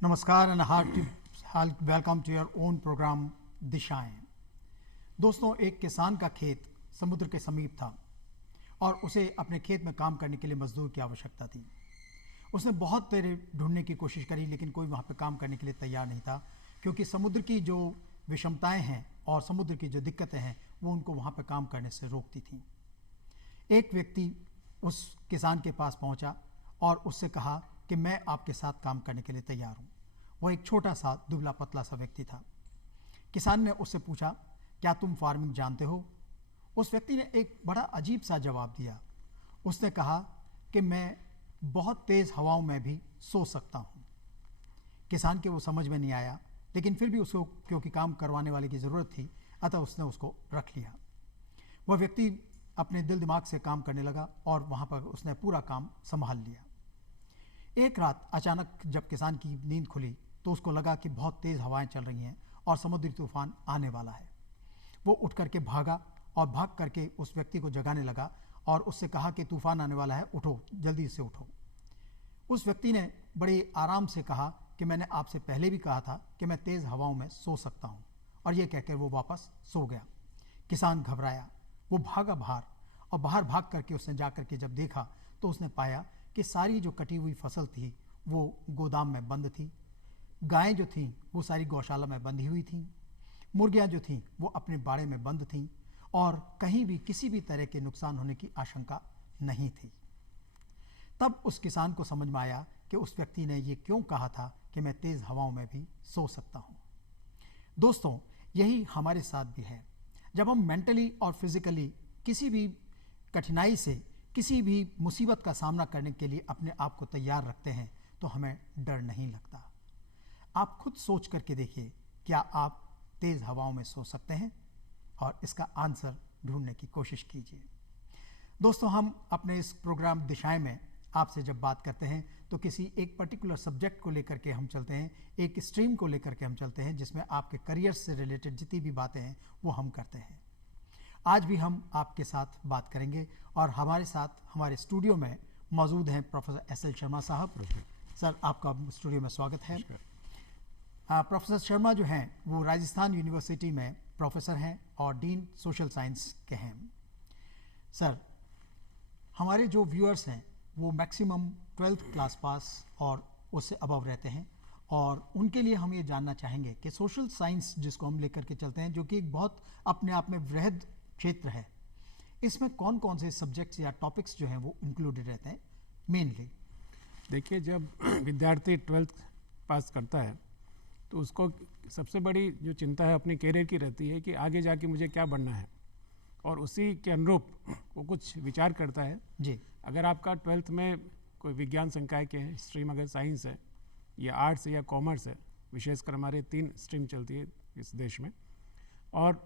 नमस्कार and heart welcome to your own program दिशाएं। दोस्तों, एक किसान का खेत समुद्र के समीप था और उसे अपने खेत में काम करने के लिए मजदूर की आवश्यकता थी। उसने बहुत तेरे ढूंढने की कोशिश करी, लेकिन कोई वहाँ पर काम करने के लिए तैयार नहीं था, क्योंकि समुद्र की जो विषमताएं हैं और समुद्र की जो दिक्कतें हैं वो उनको वहाँ पर काम करने से रोकती थीं। एक व्यक्ति उस किसान के पास पहुँचा और उससे कहा कि मैं आपके साथ काम करने के लिए तैयार हूँ। वह एक छोटा सा दुबला पतला सा व्यक्ति था। किसान ने उससे पूछा, क्या तुम फार्मिंग जानते हो? उस व्यक्ति ने एक बड़ा अजीब सा जवाब दिया। उसने कहा कि मैं बहुत तेज़ हवाओं में भी सो सकता हूँ। किसान के वो समझ में नहीं आया, लेकिन फिर भी उसको क्योंकि काम करवाने वाले की ज़रूरत थी, अतः उसने उसको रख लिया। वह व्यक्ति अपने दिल दिमाग से काम करने लगा और वहाँ पर उसने पूरा काम संभाल लिया। एक रात अचानक जब किसान की नींद खुली तो उसको लगा कि बहुत तेज़ हवाएं चल रही हैं और समुद्री तूफान आने वाला है। वो उठ करके भागा और भाग करके उस व्यक्ति को जगाने लगा और उससे कहा कि तूफान आने वाला है, उठो, जल्दी से उठो। उस व्यक्ति ने बड़े आराम से कहा कि मैंने आपसे पहले भी कहा था कि मैं तेज़ हवाओं में सो सकता हूँ, और ये कहकर वो वापस सो गया। किसान घबराया, वो भागा बाहर, और बाहर भाग करके उसने जा करके जब देखा तो उसने पाया कि सारी जो कटी हुई फसल थी वो गोदाम में बंद थी। गायें जो थीं वो सारी गौशाला में बंधी हुई थीं। मुर्गियां जो थीं वो अपने बाड़े में बंद थीं और कहीं भी किसी भी तरह के नुकसान होने की आशंका नहीं थी। तब उस किसान को समझ में आया कि उस व्यक्ति ने ये क्यों कहा था कि मैं तेज़ हवाओं में भी सो सकता हूँ। दोस्तों, यही हमारे साथ भी है। जब हम मेंटली और फिजिकली किसी भी कठिनाई से, किसी भी मुसीबत का सामना करने के लिए अपने आप को तैयार रखते हैं तो हमें डर नहीं लगता। आप खुद सोच करके देखिए, क्या आप तेज़ हवाओं में सो सकते हैं? और इसका आंसर ढूंढने की कोशिश कीजिए। दोस्तों, हम अपने इस प्रोग्राम दिशाएं में आपसे जब बात करते हैं तो किसी एक पर्टिकुलर सब्जेक्ट को लेकर के हम चलते हैं, एक स्ट्रीम को लेकर के हम चलते हैं जिसमें आपके करियर से रिलेटेड जितनी भी बातें हैं वो हम करते हैं। आज भी हम आपके साथ बात करेंगे और हमारे साथ हमारे स्टूडियो में मौजूद हैं प्रोफेसर एस एल शर्मा साहब। सर, आपका स्टूडियो में स्वागत है। प्रोफेसर शर्मा जो हैं वो राजस्थान यूनिवर्सिटी में प्रोफेसर हैं और डीन सोशल साइंस के हैं। सर, हमारे जो व्यूअर्स हैं वो मैक्सिमम 12th क्लास पास और उससे अबव रहते हैं, और उनके लिए हम ये जानना चाहेंगे कि सोशल साइंस जिसको हम लेकर के चलते हैं, जो कि एक बहुत अपने आप में वृहद क्षेत्र है, इसमें कौन कौन से सब्जेक्ट्स या टॉपिक्स जो हैं वो इंक्लूडेड रहते हैं मेनली? देखिए, जब विद्यार्थी 12th पास करता है तो उसको सबसे बड़ी जो चिंता है अपने करियर की रहती है कि आगे जाके मुझे क्या बनना है, और उसी के अनुरूप वो कुछ विचार करता है। जी। अगर आपका 12th में कोई विज्ञान संकाय के हैं स्ट्रीम, अगर साइंस है या आर्ट्स है या कॉमर्स है, विशेषकर हमारे 3 स्ट्रीम चलती है इस देश में, और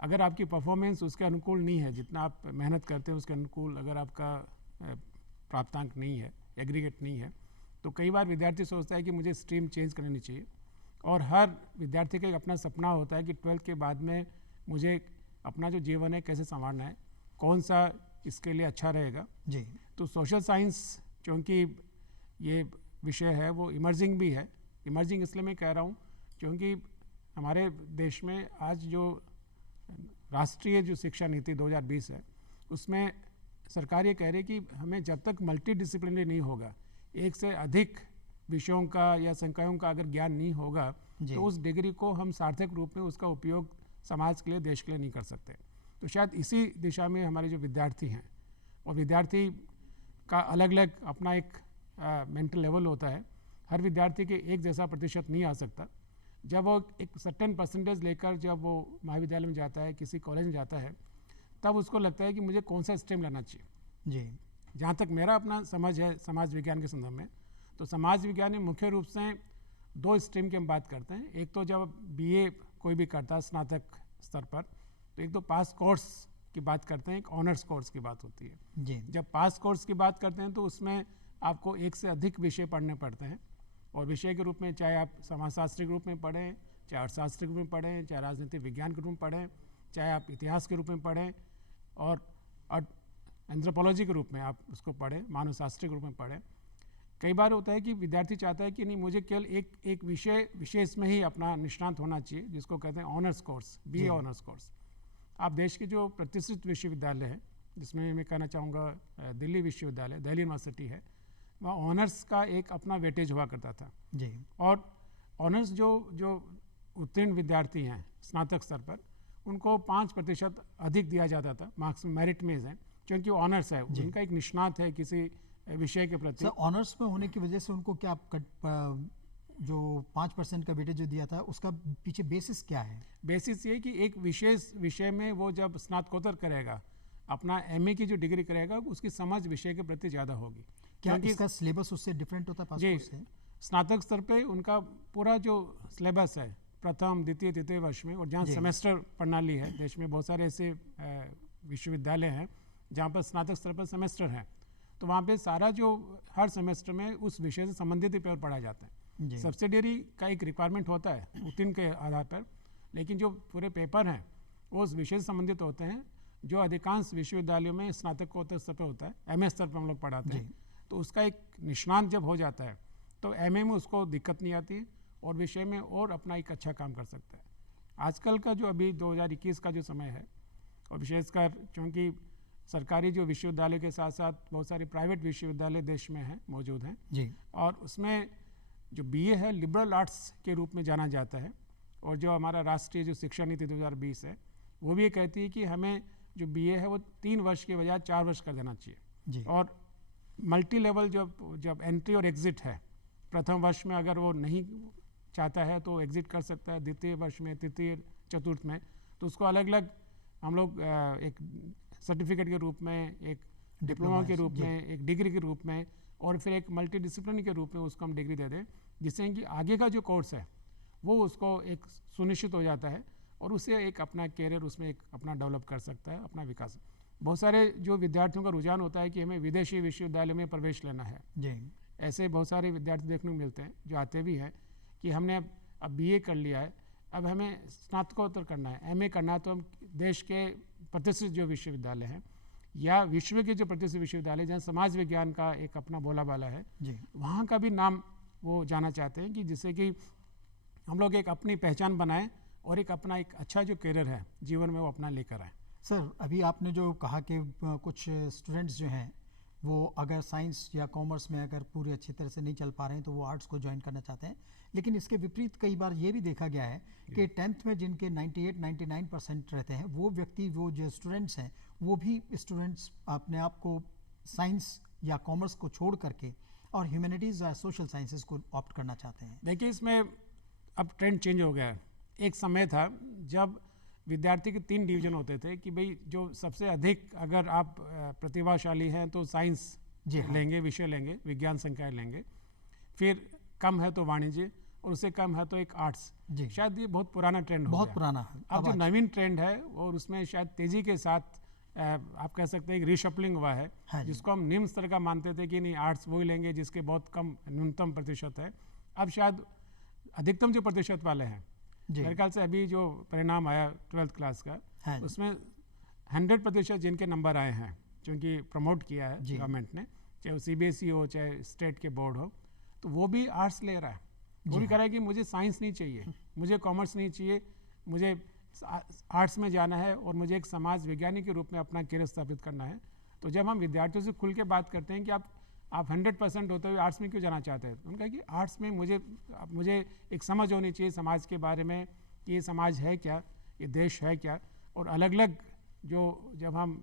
अगर आपकी परफॉर्मेंस उसके अनुकूल नहीं है, जितना आप मेहनत करते हैं उसके अनुकूल अगर आपका प्राप्तांक नहीं है, एग्रीगेट नहीं है, तो कई बार विद्यार्थी सोचता है कि मुझे स्ट्रीम चेंज करनी चाहिए। और हर विद्यार्थी का एक अपना सपना होता है कि 12th के बाद में मुझे अपना जो जीवन है कैसे संवारना है, कौन सा इसके लिए अच्छा रहेगा। जी। तो सोशल साइंस क्योंकि ये विषय है वो इमर्जिंग भी है। इमर्जिंग इसलिए मैं कह रहा हूँ क्योंकि हमारे देश में आज जो राष्ट्रीय जो शिक्षा नीति 2020 है उसमें सरकार ये कह रही है कि हमें जब तक मल्टी डिसिप्लिनरी नहीं होगा, एक से अधिक विषयों का या संकायों का अगर ज्ञान नहीं होगा तो उस डिग्री को हम सार्थक रूप में उसका उपयोग समाज के लिए, देश के लिए नहीं कर सकते। तो शायद इसी दिशा में हमारे जो विद्यार्थी हैं, और विद्यार्थी का अलग अलग अपना एक मेंटल लेवल होता है, हर विद्यार्थी के एक जैसा प्रतिशत नहीं आ सकता। जब वो एक सर्टेन परसेंटेज लेकर जब वो महाविद्यालय में जाता है, किसी कॉलेज में जाता है, तब उसको लगता है कि मुझे कौन सा स्ट्रीम लेना चाहिए। जी। जहाँ तक मेरा अपना समझ है समाज विज्ञान के संदर्भ में, तो समाज विज्ञान में मुख्य रूप से 2 स्ट्रीम की हम बात करते हैं। एक तो जब बीए कोई भी करता है स्नातक स्तर पर, तो एक तो पास कोर्स की बात करते हैं, एक ऑनर्स कोर्स की बात होती है। जी। जब पास कोर्स की बात करते हैं तो उसमें आपको एक से अधिक विषय पढ़ने पड़ते हैं, और विषय के रूप में चाहे आप समाजशास्त्री के रूप में पढ़ें, चाहे अर्थशास्त्र के रूप में पढ़ें, चाहे राजनीतिक विज्ञान के रूप में पढ़ें, चाहे आप इतिहास के रूप में पढ़ें, और एंथ्रोपोलॉजी के रूप में आप उसको पढ़ें, मानवशास्त्र के रूप में पढ़ें। कई बार होता है कि विद्यार्थी चाहता है कि नहीं, मुझे केवल एक विषय विशेष में ही अपना निष्णात होना चाहिए, जिसको कहते हैं honours course, BA honours course. आप देश के जो प्रतिष्ठित विश्वविद्यालय हैं, जिसमें मैं कहना चाहूँगा दिल्ली विश्वविद्यालय, दिल्ली यूनिवर्सिटी है, वहाँ ऑनर्स का एक अपना वेटेज हुआ करता था जी। और ऑनर्स जो उत्तीर्ण विद्यार्थी हैं स्नातक स्तर पर, उनको 5% अधिक दिया जाता था मार्क्स में, मेरिट में है, क्योंकि ऑनर्स है, उनका एक निष्णात है किसी विषय के प्रति। सर, ऑनर्स में होने की वजह से उनको क्या जो 5% का वेटेज जो दिया था, उसका पीछे बेसिस क्या है? बेसिस ये कि एक विशेष विषय में वो जब स्नातकोत्तर करेगा, अपना MA की जो डिग्री करेगा, उसकी समझ विषय के प्रति ज़्यादा होगी। क्या इसका सिलेबस उससे डिफरेंट होता है पासपोर्ट से? स्नातक स्तर पे उनका पूरा जो सिलेबस है प्रथम, द्वितीय, तृतीय वर्ष में, और जहाँ सेमेस्टर प्रणाली है, देश में बहुत सारे ऐसे विश्वविद्यालय हैं जहाँ पर स्नातक स्तर पर सेमेस्टर है, तो वहाँ पे सारा जो हर सेमेस्टर में उस विषय से संबंधित ही पेपर पढ़ाए जाते हैं। सब्सिडियरी का एक रिक्वायरमेंट होता है उत्तीर्ण के आधार पर, लेकिन जो पूरे पेपर हैं वो उस विषय से संबंधित होते हैं, जो अधिकांश विश्वविद्यालयों में स्नातकोत्तर स्तर पर होता है। MA स्तर पर हम लोग पढ़ाते हैं, तो उसका एक निष्णात जब हो जाता है तो MA में उसको दिक्कत नहीं आती है और विषय में और अपना एक अच्छा काम कर सकता है। आजकल का जो अभी 2021 का जो समय है, और विशेषकर क्योंकि सरकारी जो विश्वविद्यालय के साथ साथ बहुत सारे प्राइवेट विश्वविद्यालय देश में हैं, मौजूद हैं जी, और उसमें जो BA है लिबरल आर्ट्स के रूप में जाना जाता है, और जो हमारा राष्ट्रीय जो शिक्षा नीति 2020 है, वो भी ये कहती है कि हमें जो BA है वो 3 वर्ष के बजाय 4 वर्ष कर देना चाहिए जी। और मल्टी लेवल जब एंट्री और एग्जिट है, प्रथम वर्ष में अगर वो नहीं चाहता है तो एग्जिट कर सकता है, द्वितीय वर्ष में, तृतीय, चतुर्थ में, तो उसको अलग अलग हम लोग एक सर्टिफिकेट के रूप में, एक डिप्लोमा के रूप में, एक डिग्री के रूप में, और फिर एक मल्टी डिसिप्लिन के रूप में उसको हम डिग्री दे दें, जिससे कि आगे का जो कोर्स है वो उसको एक सुनिश्चित हो जाता है और उसे एक अपना कैरियर उसमें एक अपना डेवलप कर सकता है, अपना विकास। बहुत सारे जो विद्यार्थियों का रुझान होता है कि हमें विदेशी विश्वविद्यालय में प्रवेश लेना है जी। ऐसे बहुत सारे विद्यार्थी देखने को मिलते हैं जो आते भी हैं कि हमने अब BA कर लिया है, अब हमें स्नातकोत्तर करना है, MA करना है, तो हम देश के प्रतिष्ठित जो विश्वविद्यालय हैं या विश्व के जो प्रतिष्ठित विश्वविद्यालय जहाँ समाज विज्ञान का एक अपना बोलाबाला है जी, वहाँ का भी नाम वो जाना चाहते हैं कि जिससे कि हम लोग एक अपनी पहचान बनाएं और एक अपना एक अच्छा जो करियर है जीवन में वो अपना लेकर आए। सर, अभी आपने जो कहा कि कुछ स्टूडेंट्स जो हैं वो अगर साइंस या कॉमर्स में अगर पूरी अच्छी तरह से नहीं चल पा रहे हैं तो वो आर्ट्स को ज्वाइन करना चाहते हैं, लेकिन इसके विपरीत कई बार ये भी देखा गया है कि 10th में जिनके 98-99% रहते हैं वो व्यक्ति, वो जो स्टूडेंट्स हैं, वो भी स्टूडेंट्स अपने आप को साइंस या कॉमर्स को छोड़ करके और ह्यूमैनिटीज़ या सोशल साइंसेज को ऑप्ट करना चाहते हैं। देखिए, इसमें अब ट्रेंड चेंज हो गया है। एक समय था जब विद्यार्थी के 3 डिवीजन होते थे कि भाई जो सबसे अधिक अगर आप प्रतिभाशाली हैं तो साइंस लेंगे, विषय लेंगे, विज्ञान संकाय लेंगे, फिर कम है तो वाणिज्य और उससे कम है तो एक आर्ट्स। शायद ये बहुत पुराना ट्रेंड हो बहुत पुराना है। अब जो नवीन ट्रेंड है और उसमें शायद तेजी के साथ आप कह सकते हैं एक रीशफलिंग हुआ है, जिसको हम निम्न स्तर का मानते थे कि नहीं आर्ट्स वही लेंगे जिसके बहुत कम न्यूनतम प्रतिशत है, अब शायद अधिकतम जो प्रतिशत वाले हैं, मेरे ख्याल से अभी जो परिणाम आया 12th क्लास का उसमें 100% जिनके नंबर आए हैं, क्योंकि प्रमोट किया है गवर्नमेंट ने, चाहे वो CBSE हो चाहे स्टेट के बोर्ड हो, तो वो भी आर्ट्स ले रहा है। वो भी कह रहा है कि मुझे साइंस नहीं चाहिए, मुझे कॉमर्स नहीं चाहिए, मुझे आर्ट्स में जाना है और मुझे एक समाज विज्ञानी के रूप में अपना करियर स्थापित करना है। तो जब हम विद्यार्थियों से खुल के बात करते हैं कि आप 100% होते हुए आर्ट्स में क्यों जाना चाहते हैं, तो उनका कि आर्ट्स में मुझे एक समझ होनी चाहिए समाज के बारे में कि ये समाज है क्या, ये देश है क्या, और अलग अलग जब हम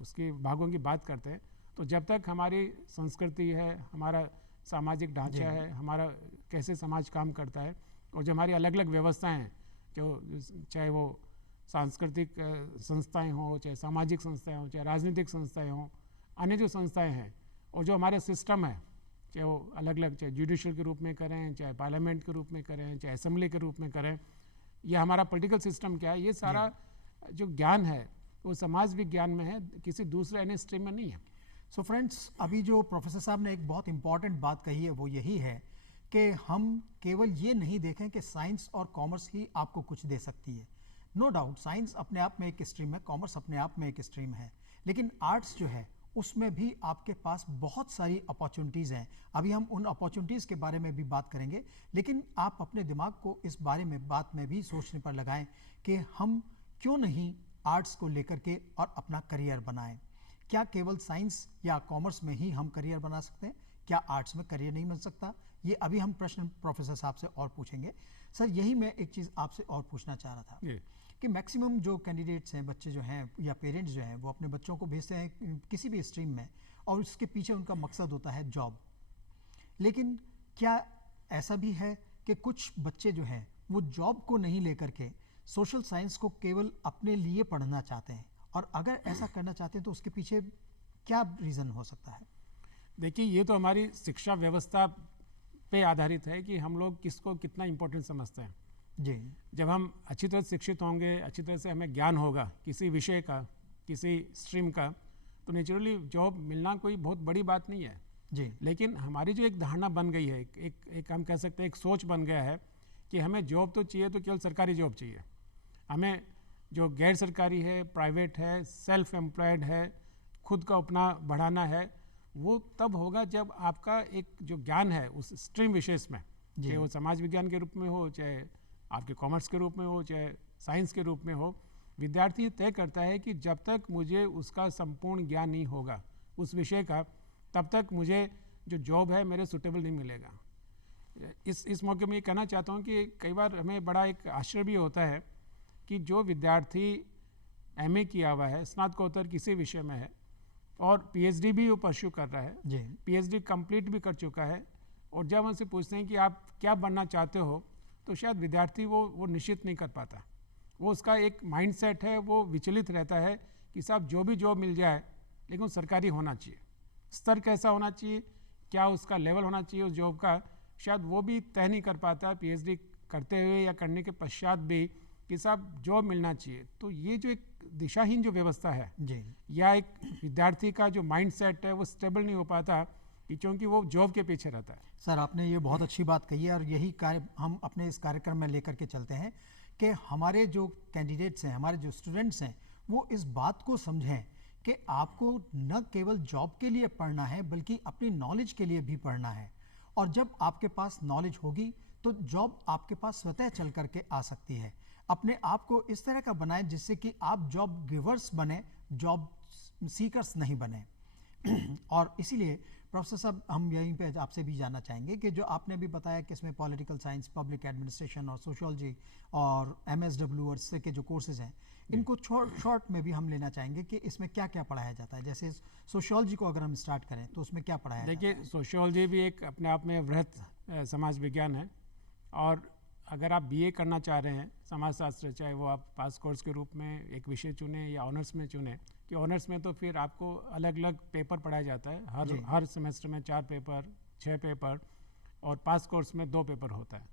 उसके भागों की बात करते हैं तो जब तक हमारी संस्कृति है, हमारा सामाजिक ढांचा है, हमारा कैसे समाज काम करता है, और जो हमारी अलग अलग व्यवस्थाएं हैं, जो चाहे वो सांस्कृतिक संस्थाएं हों, चाहे सामाजिक संस्थाएं हों, चाहे राजनीतिक संस्थाएं हों, अन्य जो संस्थाएं हैं, और जो हमारे सिस्टम है, चाहे वो अलग अलग, चाहे जुडिशल के रूप में करें, चाहे पार्लियामेंट के रूप में करें, चाहे असेंबली के रूप में करें, या हमारा पॉलिटिकल सिस्टम क्या है, ये सारा जो ज्ञान है वो समाज विज्ञान में है, किसी दूसरे अन्य स्ट्रीम में नहीं है। सो फ्रेंड्स, अभी जो प्रोफेसर साहब ने एक बहुत इंपॉर्टेंट बात कही है वो यही है कि हम केवल ये नहीं देखें कि साइंस और कॉमर्स ही आपको कुछ दे सकती है। नो डाउट साइंस अपने आप में एक स्ट्रीम है, कॉमर्स अपने आप में एक स्ट्रीम है, लेकिन आर्ट्स जो है उसमें भी आपके पास बहुत सारी अपॉर्चुनिटीज़ हैं। अभी हम उन अपॉर्चुनिटीज़ के बारे में भी बात करेंगे, लेकिन आप अपने दिमाग को इस बारे में बात में भी सोचने पर लगाएं कि हम क्यों नहीं आर्ट्स को लेकर के और अपना करियर बनाएं। क्या केवल साइंस या कॉमर्स में ही हम करियर बना सकते हैं? क्या आर्ट्स में करियर नहीं बन सकता? ये अभी हम प्रश्न प्रोफेसर साहब से और पूछेंगे। सर, यही मैं एक चीज़ आपसे और पूछना चाह रहा था कि मैक्सिमम जो कैंडिडेट्स हैं, बच्चे जो हैं या पेरेंट्स जो हैं, वो अपने बच्चों को भेजते हैं किसी भी स्ट्रीम में और उसके पीछे उनका मकसद होता है जॉब। लेकिन क्या ऐसा भी है कि कुछ बच्चे जो हैं वो जॉब को नहीं लेकर के सोशल साइंस को केवल अपने लिए पढ़ना चाहते हैं? और अगर ऐसा करना चाहते हैं तो उसके पीछे क्या रीज़न हो सकता है? देखिए, ये तो हमारी शिक्षा व्यवस्था पे आधारित है कि हम लोग किसको कितना इम्पोर्टेंट समझते हैं। जी। जब हम अच्छी तरह शिक्षित होंगे, अच्छी तरह से हमें ज्ञान होगा किसी विषय का, किसी स्ट्रीम का, तो नेचुरली जॉब मिलना कोई बहुत बड़ी बात नहीं है। जी। लेकिन हमारी जो एक धारणा बन गई है, एक हम कह सकते हैं एक सोच बन गया है कि हमें जॉब तो चाहिए तो केवल सरकारी जॉब चाहिए। हमें जो गैर सरकारी है, प्राइवेट है, सेल्फ एम्प्लॉयड है, खुद का अपना बढ़ाना है, वो तब होगा जब आपका एक जो ज्ञान है उस स्ट्रीम विशेष में, चाहे वो समाज विज्ञान के रूप में हो, चाहे आपके कॉमर्स के रूप में हो, चाहे साइंस के रूप में हो, विद्यार्थी तय करता है कि जब तक मुझे उसका संपूर्ण ज्ञान नहीं होगा उस विषय का, तब तक मुझे जो जॉब है मेरे सुटेबल नहीं मिलेगा। इस मौके में ये कहना चाहता हूँ कि कई बार हमें बड़ा एक आश्चर्य भी होता है कि जो विद्यार्थी एमए किया हुआ है, स्नातकोत्तर किसी विषय में है और पीएचडी भी वो परस्यू कर रहा है, पीएचडी कंप्लीट भी कर चुका है, और जब उनसे पूछते हैं कि आप क्या बनना चाहते हो, तो शायद विद्यार्थी वो निश्चित नहीं कर पाता। वो उसका एक माइंडसेट है, वो विचलित रहता है कि साहब जो भी जॉब मिल जाए लेकिन वो सरकारी होना चाहिए। स्तर कैसा होना चाहिए, क्या उसका लेवल होना चाहिए उस जॉब का, शायद वो भी तय नहीं कर पाता पीएचडी करते हुए या करने के पश्चात भी कि साहब जॉब मिलना चाहिए। तो ये जो एक दिशाहीन जो व्यवस्था है जी, या एक विद्यार्थी का जो माइंडसेट है वो स्टेबल नहीं हो पाता कि क्योंकि वो जॉब के पीछे रहता है। सर, आपने ये बहुत अच्छी बात कही है और यही कार्य हम अपने इस कार्यक्रम में लेकर के चलते हैं कि हमारे जो कैंडिडेट्स हैं, हमारे जो स्टूडेंट्स हैं, वो इस बात को समझें कि आपको न केवल जॉब के लिए पढ़ना है बल्कि अपनी नॉलेज के लिए भी पढ़ना है। और जब आपके पास नॉलेज होगी तो जॉब आपके पास स्वतः चल करके आ सकती है। अपने आप को इस तरह का बनाएं जिससे कि आप जॉब गिवर्स बने, जॉब सीकर्स नहीं बने। और इसीलिए प्रोफेसर साहब, हम यहीं पे आपसे भी जानना चाहेंगे कि जो आपने भी बताया कि इसमें पॉलिटिकल साइंस, पब्लिक एडमिनिस्ट्रेशन और सोशियोलॉजी और एमएसडब्ल्यू और इससे के जो कोर्सेज हैं, इनको शॉर्ट में भी हम लेना चाहेंगे कि इसमें क्या क्या पढ़ाया जाता है। जैसे सोशियोलॉजी को अगर हम स्टार्ट करें तो उसमें क्या पढ़ाया जाता है? देखिए, सोशियोलॉजी भी एक अपने आप में वृहत समाज विज्ञान है, और अगर आप बीए करना चाह रहे हैं समाजशास्त्र, चाहे वो आप पास कोर्स के रूप में एक विषय चुने या ऑनर्स में चुने, कि ऑनर्स में तो फिर आपको अलग अलग पेपर पढ़ाया जाता है, हर सेमेस्टर में 4 पेपर, 6 पेपर, और पास कोर्स में 2 पेपर होता है।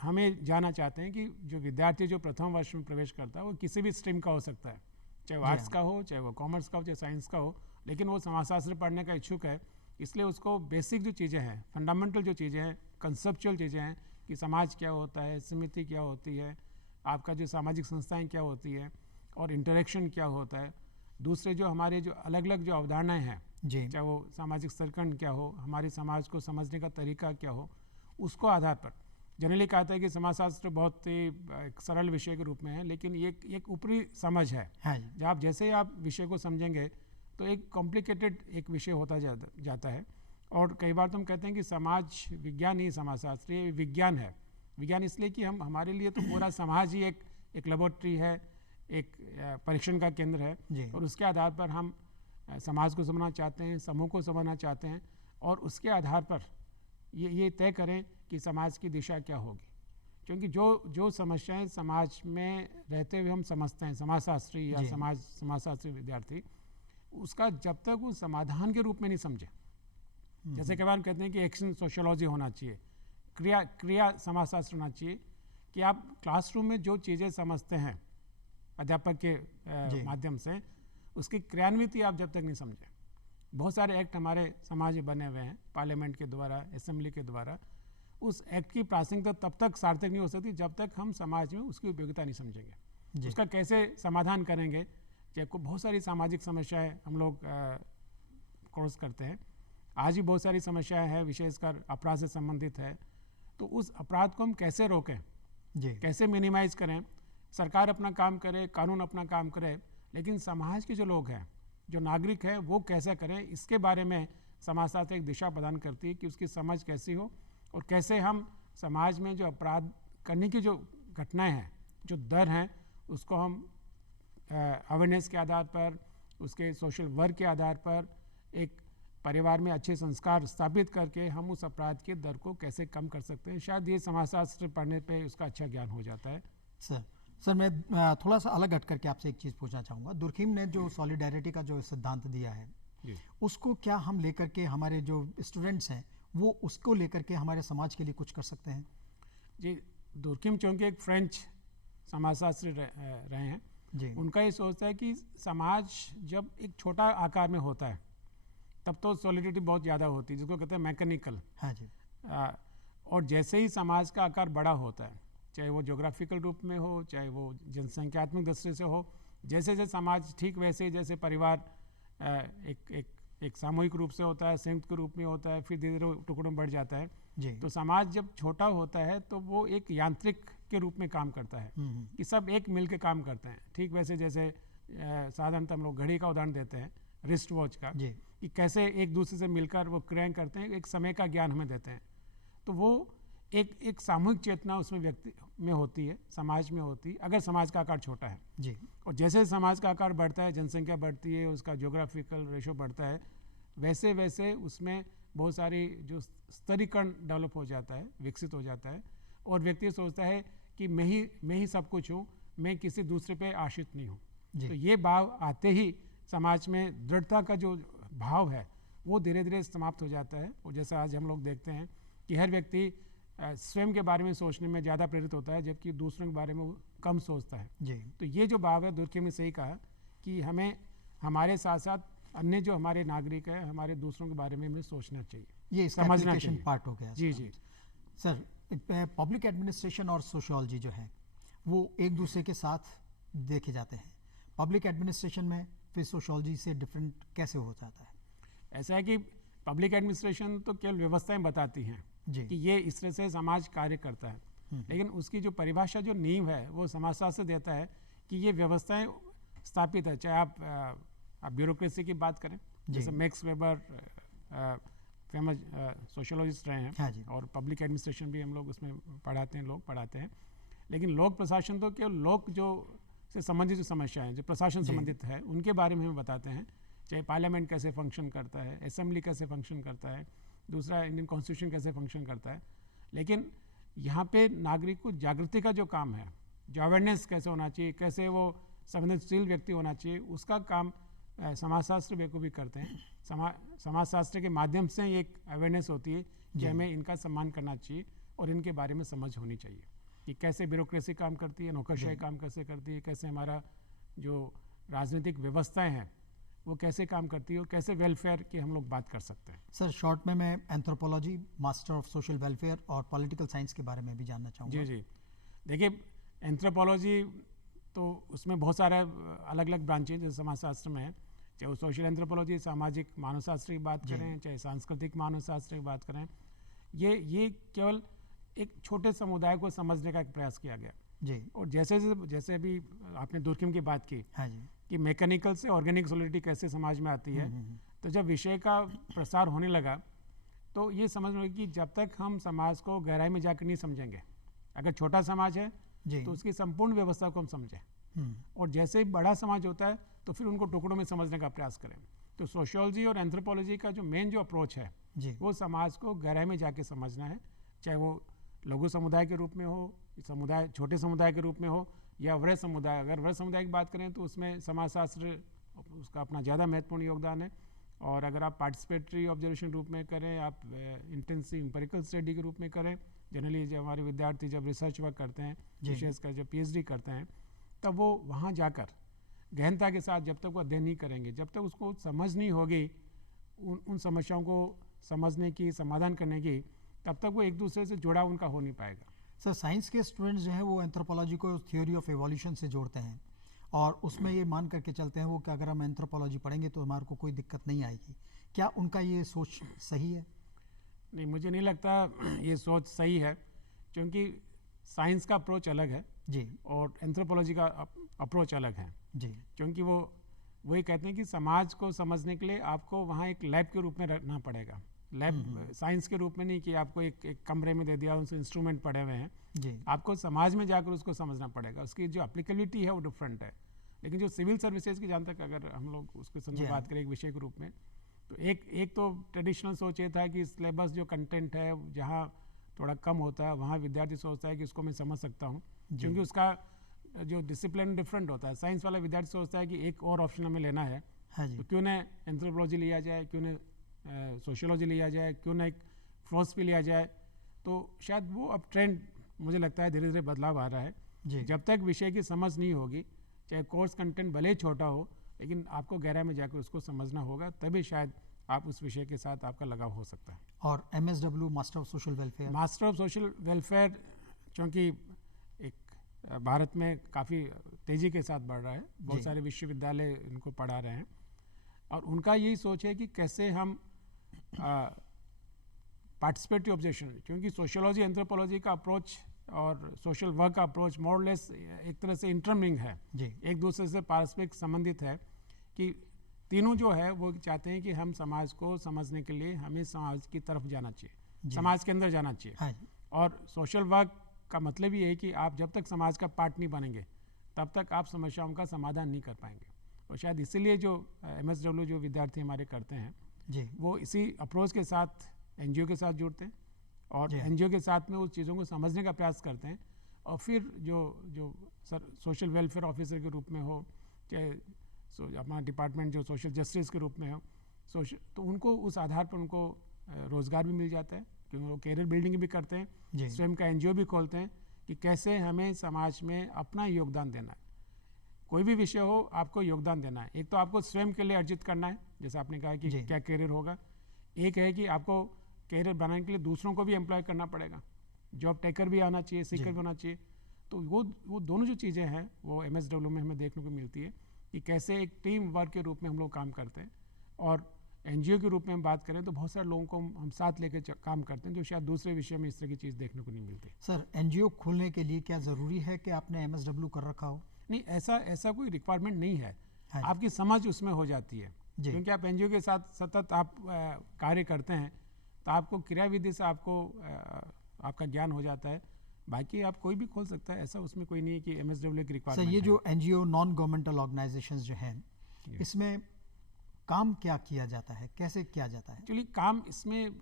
हमें जानना चाहते हैं कि जो विद्यार्थी जो प्रथम वर्ष में प्रवेश करता है वो किसी भी स्ट्रीम का हो सकता है, चाहे वो आर्ट्स का हो, चाहे वो कॉमर्स का हो, चाहे साइंस का हो, लेकिन वो समाजशास्त्र पढ़ने का इच्छुक है। इसलिए उसको बेसिक जो चीज़ें हैं, फंडामेंटल जो चीज़ें हैं, कंसेप्चुअल चीज़ें हैं कि समाज क्या होता है, समिति क्या होती है, आपका जो सामाजिक संस्थाएं क्या होती है, और इंटरेक्शन क्या होता है, दूसरे जो हमारे जो अलग अलग जो अवधारणाएं हैं, चाहे वो सामाजिक सर्कन क्या हो, हमारे समाज को समझने का तरीका क्या हो, उसको आधार पर जनरली कहता है कि समाजशास्त्र बहुत ही एक सरल विषय के रूप में है, लेकिन ये एक ऊपरी समझ है। जब आप जैसे ही आप विषय को समझेंगे तो एक कॉम्प्लिकेटेड एक विषय होता जाता है। और कई बार तो हम कहते हैं कि समाज विज्ञान ही समाजशास्त्र, ये विज्ञान है। विज्ञान इसलिए कि हमारे लिए तो पूरा समाज ही एक लेबोरेटरी है, एक परीक्षण का केंद्र है, और उसके आधार पर हम समाज को समझना चाहते हैं, समूह को समझना चाहते हैं, और उसके आधार पर ये तय करें कि समाज की दिशा क्या होगी। क्योंकि जो समस्याएं समाज में रहते हुए हम समझते हैं, समाजशास्त्री या समाजशास्त्री विद्यार्थी, उसका जब तक वो समाधान के रूप में नहीं समझे, जैसे कई बार कहते हैं कि एक्शन सोशियोलॉजी होना चाहिए, क्रिया समाजशास्त्र होना चाहिए, कि आप क्लासरूम में जो चीज़ें समझते हैं अध्यापक के माध्यम से, उसकी क्रियान्विति आप जब तक नहीं समझे। बहुत सारे एक्ट हमारे समाज में बने हुए हैं पार्लियामेंट के द्वारा, असेंबली के द्वारा, उस एक्ट की प्रासंगिकता तब तक सार्थक नहीं हो सकती जब तक हम समाज में उसकी उपयोगिता नहीं समझेंगे, उसका कैसे समाधान करेंगे, चाहे को बहुत सारी सामाजिक समस्याएं हम लोग क्रॉस करते हैं। आज भी बहुत सारी समस्याएं हैं, विशेषकर अपराध से संबंधित है। तो उस अपराध को हम कैसे रोकें, जी कैसे मिनिमाइज करें? सरकार अपना काम करे, कानून अपना काम करे, लेकिन समाज के जो लोग हैं, जो नागरिक हैं, वो कैसे करें, इसके बारे में समाजशास्त्र एक दिशा प्रदान करती है कि उसकी समझ कैसी हो और कैसे हम समाज में जो अपराध करने की जो घटनाएं हैं, जो दर हैं, उसको हम अवेयरनेस के आधार पर, उसके सोशल वर्क के आधार पर, एक परिवार में अच्छे संस्कार स्थापित करके हम उस अपराध के दर को कैसे कम कर सकते हैं। शायद ये समाजशास्त्र पढ़ने पे उसका अच्छा ज्ञान हो जाता है। सर मैं थोड़ा सा अलग हट करके आपसे एक चीज़ पूछना चाहूँगा। दुर्खिम ने जो सॉलिडारिटी का जो सिद्धांत दिया है, उसको क्या हम लेकर के हमारे जो स्टूडेंट्स हैं वो उसको लेकर के हमारे समाज के लिए कुछ कर सकते हैं? जी, दुर्खिम चूँकि एक फ्रेंच समाजशास्त्री रहे हैं जी, उनका ये सोचता है कि समाज जब एक छोटा आकार में होता है तब तो सॉलिडिटी बहुत ज़्यादा होती है, जिसको कहते हैं मैकेनिकल। हाँ जी, और जैसे ही समाज का आकार बड़ा होता है, चाहे वो ज्योग्राफिकल रूप में हो, चाहे वो जनसंख्यात्मक दृष्टि से हो, जैसे जैसे समाज ठीक वैसे ही जैसे परिवार एक सामूहिक रूप से होता है, संयुक्त के रूप में होता है, फिर धीरे धीरे टुकड़ों में बढ़ जाता है। जी, तो समाज जब छोटा होता है तो वो एक यांत्रिक के रूप में काम करता है कि सब एक मिल के काम करते हैं। ठीक वैसे जैसे साधारणतः हम लोग घड़ी का उदाहरण देते हैं, रिस्ट वॉच का, जी, कि कैसे एक दूसरे से मिलकर वो क्रियाएं करते हैं, एक समय का ज्ञान हमें देते हैं। तो वो एक सामूहिक चेतना उसमें व्यक्ति में होती है, समाज में होती है, अगर समाज का आकार छोटा है। जी, और जैसे समाज का आकार बढ़ता है, जनसंख्या बढ़ती है, उसका ज्योग्राफिकल रेशो बढ़ता है, वैसे वैसे उसमें बहुत सारी जो स्तरीकरण डेवलप हो जाता है, विकसित हो जाता है, और व्यक्ति सोचता है कि मैं ही सब कुछ हूँ, मैं किसी दूसरे पे आश्रित नहीं हूँ। जी, तो ये भाव आते ही समाज में दृढ़ता का जो भाव है वो धीरे धीरे समाप्त हो जाता है। और जैसा आज हम लोग देखते हैं कि हर व्यक्ति स्वयं के बारे में सोचने में ज़्यादा प्रेरित होता है, जबकि दूसरों के बारे में वो कम सोचता है। जी, तो ये जो भाव है, दुर्खिम ने सही कहा कि हमें हमारे साथ साथ अन्य जो हमारे नागरिक हैं, हमारे दूसरों के बारे में हमें सोचना चाहिए, ये इसका समझना एप्लीकेशन चाहिए। पार्ट हो गया। जी जी सर, पब्लिक एडमिनिस्ट्रेशन और सोशियोलॉजी जो है वो एक दूसरे के साथ देखे जाते हैं। पब्लिक एडमिनिस्ट्रेशन में फिर सोशियोलॉजी से डिफरेंट कैसे हो जाता है? ऐसा है कि पब्लिक एडमिनिस्ट्रेशन तो केवल व्यवस्थाएं बताती हैं जी, कि ये इस तरह से समाज कार्य करता है, लेकिन उसकी जो परिभाषा, जो नींव है, वो समाजशास्त्र देता है कि ये व्यवस्थाएं स्थापित है। चाहे आप ब्यूरोक्रेसी की बात करें, जैसे मैक्स वेबर फेमस सोशियोलॉजिस्ट रहे हैं, हाँ जी, और पब्लिक एडमिनिस्ट्रेशन भी हम लोग उसमें पढ़ाते हैं, लोग पढ़ाते हैं। लेकिन लोक प्रशासन तो केवल लोक जो से संबंधित जो समस्याएं, जो प्रशासन जी, संबंधित है, उनके बारे में हमें बताते हैं। चाहे पार्लियामेंट कैसे फंक्शन करता है, असेंबली कैसे फंक्शन करता है, दूसरा इंडियन कॉन्स्टिट्यूशन कैसे फंक्शन करता है। लेकिन यहाँ पे नागरिक को जागृति का जो काम है, जो अवेयरनेस कैसे होना चाहिए, कैसे वो संवेदनशील व्यक्ति होना चाहिए, उसका काम समाजशास्त्र भी करते हैं। समाजशास्त्र के माध्यम से एक अवेयरनेस होती है कि हमें इनका सम्मान करना चाहिए और इनके बारे में समझ होनी चाहिए कि कैसे ब्यूरोक्रेसी काम करती है, नौकरशाही काम कैसे करती है, कैसे हमारा जो राजनीतिक व्यवस्थाएं हैं वो कैसे काम करती है, और कैसे वेलफेयर की हम लोग बात कर सकते हैं। सर शॉर्ट में मैं anthropology, master of social welfare और पॉलिटिकल साइंस के बारे में भी जानना चाहूँगा। जी जी, देखिए एंथ्रोपोलॉजी तो उसमें बहुत सारे अलग अलग ब्रांचेज जैसे समाजशास्त्र में है। चाहे वो सोशल एंथ्रोपोलॉजी, सामाजिक मानवशास्त्र की बात करें, चाहे सांस्कृतिक मानवशास्त्र की बात करें, ये केवल एक छोटे समुदाय को समझने का एक प्रयास किया गया। जी, और जैसे अभी आपने दुर्खिम की बात की हाँ जी, कि मैकेनिकल से ऑर्गेनिक सॉलिडिटी कैसे समाज में आती है, तो जब विषय का प्रसार होने लगा तो ये समझ में कि जब तक हम समाज को गहराई में जाकर नहीं समझेंगे, अगर छोटा समाज है जी, तो उसकी संपूर्ण व्यवस्था को हम समझें, और जैसे ही बड़ा समाज होता है तो फिर उनको टुकड़ों में समझने का प्रयास करें। तो सोशियोलॉजी और एंथ्रोपोलॉजी का जो मेन जो अप्रोच है जी, वो समाज को गहराई में जाके समझना है, चाहे वो लघु समुदाय के रूप में हो, समुदाय छोटे समुदाय के रूप में हो, या वृहद समुदाय। अगर वृहद समुदाय की बात करें तो उसमें समाजशास्त्र उसका अपना ज़्यादा महत्वपूर्ण योगदान है। और अगर आप पार्टिसिपेटरी ऑब्जर्वेशन रूप में करें, आप इंटेंसिव एम्पिरिकल स्टडी के रूप में करें, जनरली जब हमारे विद्यार्थी जब रिसर्च वर्क करते हैं, विशेषकर जब PhD करते हैं, तब वो वहाँ जाकर गहनता के साथ जब तक वो अध्ययन नहीं करेंगे, जब तक उसको समझ नहीं होगी उन समस्याओं को समझने की, समाधान करने की, तब तक वो एक दूसरे से जुड़ा उनका हो नहीं पाएगा। सर साइंस के स्टूडेंट्स जो हैं वो एंथ्रोपोलॉजी को थ्योरी ऑफ एवोल्यूशन से जोड़ते हैं और उसमें ये मान करके चलते हैं वो कि अगर हम एंथ्रोपोलॉजी पढ़ेंगे तो हमारे को कोई दिक्कत नहीं आएगी। क्या उनका ये सोच सही है? नहीं, मुझे नहीं लगता ये सोच सही है, क्योंकि साइंस का अप्रोच अलग है जी और एंथ्रोपोलॉजी का अप्रोच अलग है। जी क्योंकि वो वही कहते हैं कि समाज को समझने के लिए आपको वहाँ एक लैब के रूप में रहना पड़ेगा। लैब साइंस के रूप में नहीं कि आपको एक कमरे में दे दिया, उनसे इंस्ट्रूमेंट पड़े हुए हैं। जी आपको समाज में जाकर उसको समझना पड़ेगा, उसकी जो एप्लीकेबिलिटी है वो डिफरेंट है। लेकिन जो सिविल सर्विसेज की जहाँ तक अगर हम लोग उसके संदर्भ में बात करें एक विषय के रूप में, तो एक तो ट्रेडिशनल सोच ये था कि सिलेबस जो कंटेंट है जहाँ थोड़ा कम होता है वहाँ विद्यार्थी सोचता है कि इसको मैं समझ सकता हूँ, क्योंकि उसका जो डिसिप्लिन डिफरेंट होता है। साइंस वाला विद्यार्थी सोचता है कि एक और ऑप्शन हमें लेना है, हाँ जी तो क्यों ना एंथ्रोपोलॉजी लिया जाए, क्यों ना सोशियोलॉजी लिया जाए, क्यों ना एक फिलॉसफी लिया जाए। तो शायद वो अब ट्रेंड मुझे लगता है धीरे धीरे बदलाव आ रहा है। जी जब तक विषय की समझ नहीं होगी, चाहे कोर्स कंटेंट भले ही छोटा हो, लेकिन आपको गहराई में जाकर उसको समझना होगा, तभी शायद आप उस विषय के साथ आपका लगाव हो सकता है। और MSW master of social welfare? Master of social welfare चूँकि एक भारत में काफ़ी तेज़ी के साथ बढ़ रहा है, बहुत सारे विश्वविद्यालय इनको पढ़ा रहे हैं, और उनका यही सोच है कि कैसे हम पार्टिसिपेटिव ऑब्जेक्शन, क्योंकि सोशियोलॉजी एंथ्रोपोलॉजी का अप्रोच और सोशल वर्क का अप्रोच मोर लेस एक तरह से इंटरमिंग है, जी एक दूसरे से पारस्परिक संबंधित है, कि तीनों जो है वो चाहते हैं कि हम समाज को समझने के लिए हमें समाज की तरफ जाना चाहिए, समाज के अंदर जाना चाहिए। हाँ जी और सोशल वर्क का मतलब ये है कि आप जब तक समाज का पार्ट नहीं बनेंगे तब तक आप समस्याओं का समाधान नहीं कर पाएंगे। और शायद इसीलिए जो MSW जो विद्यार्थी हमारे करते हैं जी वो इसी अप्रोच के साथ NGO के साथ जुड़ते हैं और जी। NGO के साथ में उस चीज़ों को समझने का प्रयास करते हैं, और फिर जो जो सोशल वेलफेयर ऑफिसर के रूप में हो, चाहे अपना डिपार्टमेंट जो सोशल जस्टिस के रूप में हो, तो उनको उस आधार पर उनको रोज़गार भी मिल जाता है, क्योंकि वो कैरियर बिल्डिंग भी करते हैं, जी स्वयं का NGO भी खोलते हैं कि कैसे हमें समाज में अपना योगदान देना है। कोई भी विषय हो आपको योगदान देना है। एक तो आपको स्वयं के लिए अर्जित करना है, जैसे आपने कहा कि जी। क्या कैरियर होगा। एक है कि आपको कैरियर बनाने के लिए दूसरों को भी एम्प्लॉय करना पड़ेगा, जॉब टेकर भी आना चाहिए, सीकर भी होना चाहिए। तो वो दोनों जो चीज़ें हैं वो MSW में हमें देखने को मिलती है कि कैसे एक टीम वर्क के रूप में हम लोग काम करते हैं, और NGO के रूप में हम बात करें तो बहुत सारे लोगों को हम साथ लेकर काम करते हैं, जो शायद दूसरे विषय में इस तरह की चीज़ देखने को नहीं मिलती। सर, NGO खोलने के लिए क्या ज़रूरी है कि आपने MSW कर रखा हो? नहीं, ऐसा कोई रिक्वायरमेंट नहीं है। हाँ जी। आपकी समझ उसमें हो जाती है, जी। क्योंकि आप NGO के साथ सतत आप कार्य करते हैं, तो आपको क्रियाविधि से आपको आपका ज्ञान हो जाता है। बाकी आप कोई भी खोल सकता है, ऐसा उसमें कोई नहीं है कि MSW की सर, रिक्वायरमेंट ये है। जो NGO नॉन गवर्नमेंटल ऑर्गेनाइजेशंस जो हैं, इसमें काम क्या किया जाता है, कैसे किया जाता है? एक्चुअली काम इसमें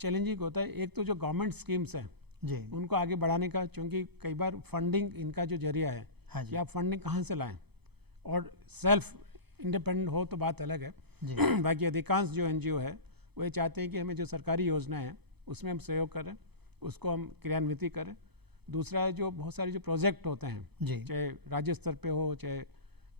चैलेंजिंग होता है। एक तो जो गवर्नमेंट स्कीम्स हैं जी उनको आगे बढ़ाने का, क्योंकि कई बार फंडिंग इनका जो जरिया है हाँ कि जी आप फंडिंग कहाँ से लाएं, और सेल्फ इंडिपेंडेंट हो तो बात अलग है। जी बाकी अधिकांश जो NGO है वो ये चाहते हैं कि हमें जो सरकारी योजना है उसमें हम सहयोग करें, उसको हम क्रियान्वित करें। दूसरा है जो बहुत सारे जो प्रोजेक्ट होते हैं, जी चाहे राज्य स्तर पे हो, चाहे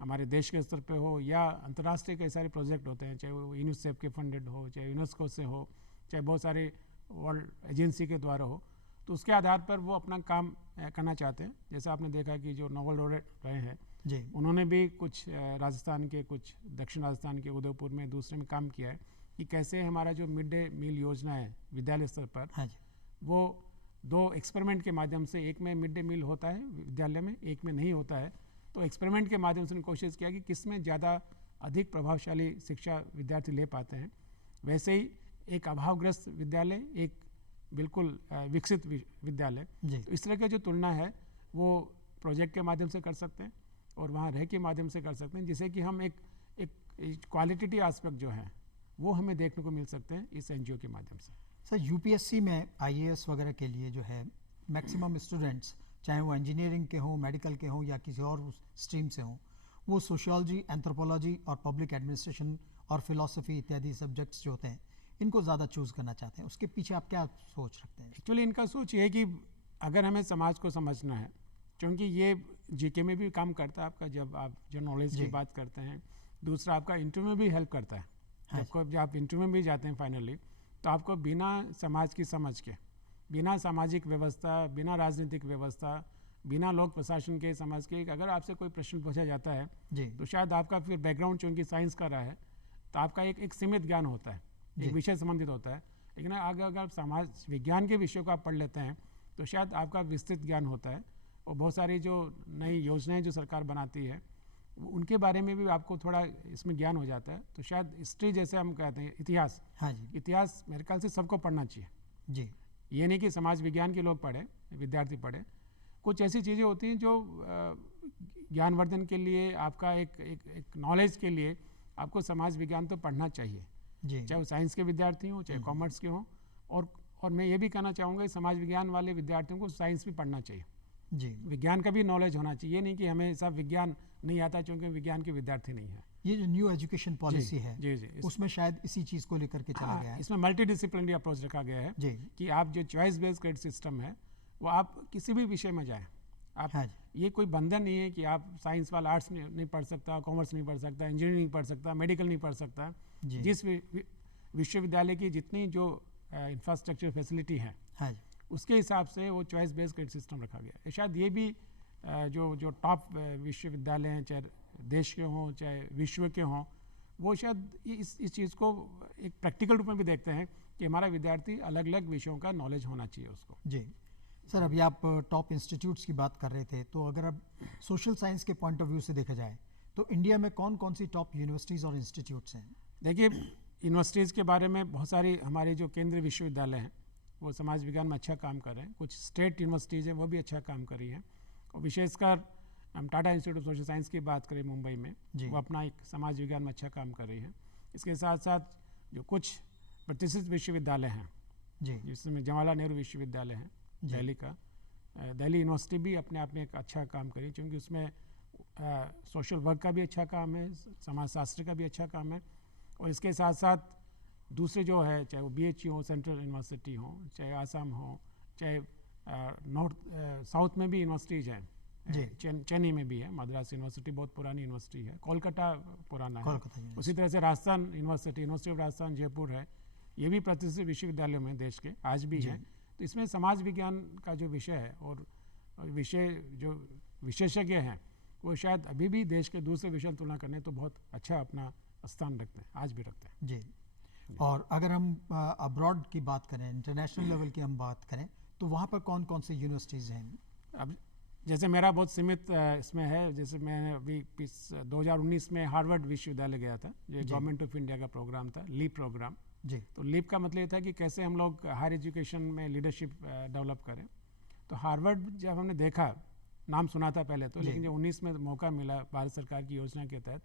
हमारे देश के स्तर पे हो, या अंतर्राष्ट्रीय कई सारे प्रोजेक्ट होते हैं, चाहे वो यूनिसेफ के फंडेड हो, चाहे यूनेस्को से हो, चाहे बहुत सारे वर्ल्ड एजेंसी के द्वारा हो, तो उसके आधार पर वो अपना काम करना चाहते हैं। जैसे आपने देखा कि जो नोबेल लॉरेट रहे हैं जी उन्होंने भी कुछ राजस्थान के, कुछ दक्षिण राजस्थान के उदयपुर में, दूसरे में काम किया है कि कैसे हमारा जो मिड डे मील योजना है विद्यालय स्तर पर, हाँ जी वो 2 एक्सपेरिमेंट के माध्यम से, एक में मिड डे मील होता है विद्यालय में, एक में नहीं होता है, तो एक्सपेरिमेंट के माध्यम से उन्होंने कोशिश किया कि किस में ज़्यादा अधिक प्रभावशाली शिक्षा विद्यार्थी ले पाते हैं। वैसे ही एक अभावग्रस्त विद्यालय, एक बिल्कुल विकसित विद्यालय, जी तो इस तरह की जो तुलना है वो प्रोजेक्ट के माध्यम से कर सकते हैं और वहाँ रह के माध्यम से कर सकते हैं, जिससे कि हम एक क्वालिटेटिव एस्पेक्ट जो है वो हमें देखने को मिल सकते हैं इस NGO के माध्यम से। सर, UPSC में IAS वगैरह के लिए जो है मैक्सिमम स्टूडेंट्स, चाहे वो इंजीनियरिंग के हों, मेडिकल के हों या किसी और स्ट्रीम से हों, वो सोशियोलॉजी, एंथ्रोपोलॉजी और पब्लिक एडमिनिस्ट्रेशन और फिलॉसफी इत्यादि सब्जेक्ट्स जो होते हैं इनको ज़्यादा चूज़ करना चाहते हैं। उसके पीछे आप क्या सोच रखते हैं? एक्चुअली इनका सोच ये है कि अगर हमें समाज को समझना है, क्योंकि ये GK में भी काम करता है आपका, जब आप जो नॉलेज की जी। बात करते हैं, दूसरा आपका इंटरव्यू में भी हेल्प करता है। हाँ जब आप इंटरव्यू में भी जाते हैं फाइनली, तो आपको बिना समाज की समझ के, बिना सामाजिक व्यवस्था, बिना राजनीतिक व्यवस्था, बिना लोक प्रशासन के समाज के अगर आपसे कोई प्रश्न पूछा जाता है जी तो शायद आपका फिर बैकग्राउंड चूंकि साइंस का रहा है तो आपका एक सीमित ज्ञान होता है, जी। एक विषय संबंधित होता है। लेकिन अगर आप समाज विज्ञान के विषयों को आप पढ़ लेते हैं तो शायद आपका विस्तृत ज्ञान होता है और बहुत सारी जो नई योजनाएं जो सरकार बनाती है उनके बारे में भी आपको थोड़ा इसमें ज्ञान हो जाता है। तो शायद हिस्ट्री जैसे हम कहते हैं इतिहास, हाँ जी इतिहास मेरे ख्याल से सबको पढ़ना चाहिए। जी ये नहीं कि समाज विज्ञान के लोग पढ़े, विद्यार्थी पढ़े। कुछ ऐसी चीज़ें होती हैं जो ज्ञानवर्धन के लिए आपका एक नॉलेज के लिए आपको समाज विज्ञान तो पढ़ना चाहिए, जी चाहे वो साइंस के विद्यार्थी हों चाहे कॉमर्स के हों। और मैं ये भी कहना चाहूँगा समाज विज्ञान वाले विद्यार्थियों को साइंस भी पढ़ना चाहिए, जी। विज्ञान का भी नॉलेज होना चाहिए। ये नहीं कि हमें सब विज्ञान नहीं आता क्योंकि विज्ञान के विद्यार्थी नहीं है। ये जो न्यू एजुकेशन पॉलिसी है जी जी उसमें शायद इसी चीज़ को लेकर के चला गया है। इसमें मल्टी डिसिप्लिनरी अप्रोच रखा गया है जी कि आप जो चॉइस बेस्ड क्रेडिट सिस्टम है वो आप किसी भी विषय में जाएं। आप हाँ जी ये कोई बंधन नहीं है कि आप साइंस वाला आर्ट्स नहीं पढ़ सकता, कॉमर्स नहीं पढ़ सकता, इंजीनियरिंग नहीं पढ़ सकता, मेडिकल नहीं पढ़ सकता। जी जिस विश्वविद्यालय की जितनी जो इंफ्रास्ट्रक्चर फैसिलिटी है हाँ जी उसके हिसाब से वो चॉइस बेस्ड क्रेडिट सिस्टम रखा गया है। शायद ये भी जो टॉप विश्वविद्यालय हैं चाहे देश के हों चाहे विश्व के हों वो शायद इस चीज़ को एक प्रैक्टिकल रूप में भी देखते हैं कि हमारा विद्यार्थी अलग अलग विषयों का नॉलेज होना चाहिए उसको। जी सर, अभी आप टॉप इंस्टीट्यूट्स की बात कर रहे थे, तो अगर अब सोशल साइंस के पॉइंट ऑफ व्यू से देखा जाए तो इंडिया में कौन कौन सी टॉप यूनिवर्सिटीज़ और इंस्टीट्यूट्स हैं? देखिए यूनिवर्सिटीज़ के बारे में बहुत सारी हमारे जो केंद्रीय विश्वविद्यालय हैं वो समाज विज्ञान में अच्छा काम कर रहे हैं। कुछ स्टेट यूनिवर्सिटीज़ हैं वो भी अच्छा काम कर रही हैं। और विशेषकर हम Tata institute of social science की बात करें मुंबई में, जी। वो अपना एक समाज विज्ञान में अच्छा काम कर रही है। इसके साथ साथ जो कुछ प्रतिष्ठित विश्वविद्यालय हैं जी जिसमें जवाहरलाल नेहरू विश्वविद्यालय है जी। दिल्ली का, दिल्ली यूनिवर्सिटी भी अपने आप में एक अच्छा काम करी क्योंकि उसमें सोशल वर्क का भी अच्छा काम है, समाज शास्त्र का भी अच्छा काम है। और इसके साथ साथ दूसरे जो है चाहे वो BHU हो, सेंट्रल यूनिवर्सिटी हो, चाहे आसाम हो, चाहे नॉर्थ साउथ में भी यूनिवर्सिटीज़ हैं, जी। चेन्नई में भी है, मद्रास यूनिवर्सिटी बहुत पुरानी यूनिवर्सिटी है, कोलकाता पुराना है, कोलकाता यूनिवर्सिटी। उसी तरह से राजस्थान यूनिवर्सिटी ऑफ राजस्थान जयपुर है, ये भी प्रतिष्ठित विश्वविद्यालयों में देश के आज भी जी। हैं। तो इसमें समाज विज्ञान का जो विषय है और विषय जो विशेषज्ञ हैं वो शायद अभी भी देश के दूसरे विषयों की तुलना करने तो बहुत अच्छा अपना स्थान रखते हैं, आज भी रखते हैं। जी। और अगर हम अब्रॉड की बात करें, इंटरनेशनल लेवल की हम बात करें, तो वहाँ पर कौन कौन से यूनिवर्सिटीज़ हैं? अब जैसे मेरा बहुत सीमित इसमें है, जैसे मैं अभी 2019 में हार्वर्ड विश्वविद्यालय गया था, जो जी। गवर्नमेंट ऑफ इंडिया का प्रोग्राम था, लीप प्रोग्राम। जी तो लीप का मतलब ये था कि कैसे हम लोग हायर एजुकेशन में लीडरशिप डेवलप करें। तो हार्वर्ड जब हमने देखा, नाम सुना था पहले तो, जी। लेकिन जब 19 में मौका मिला भारत सरकार की योजना के तहत,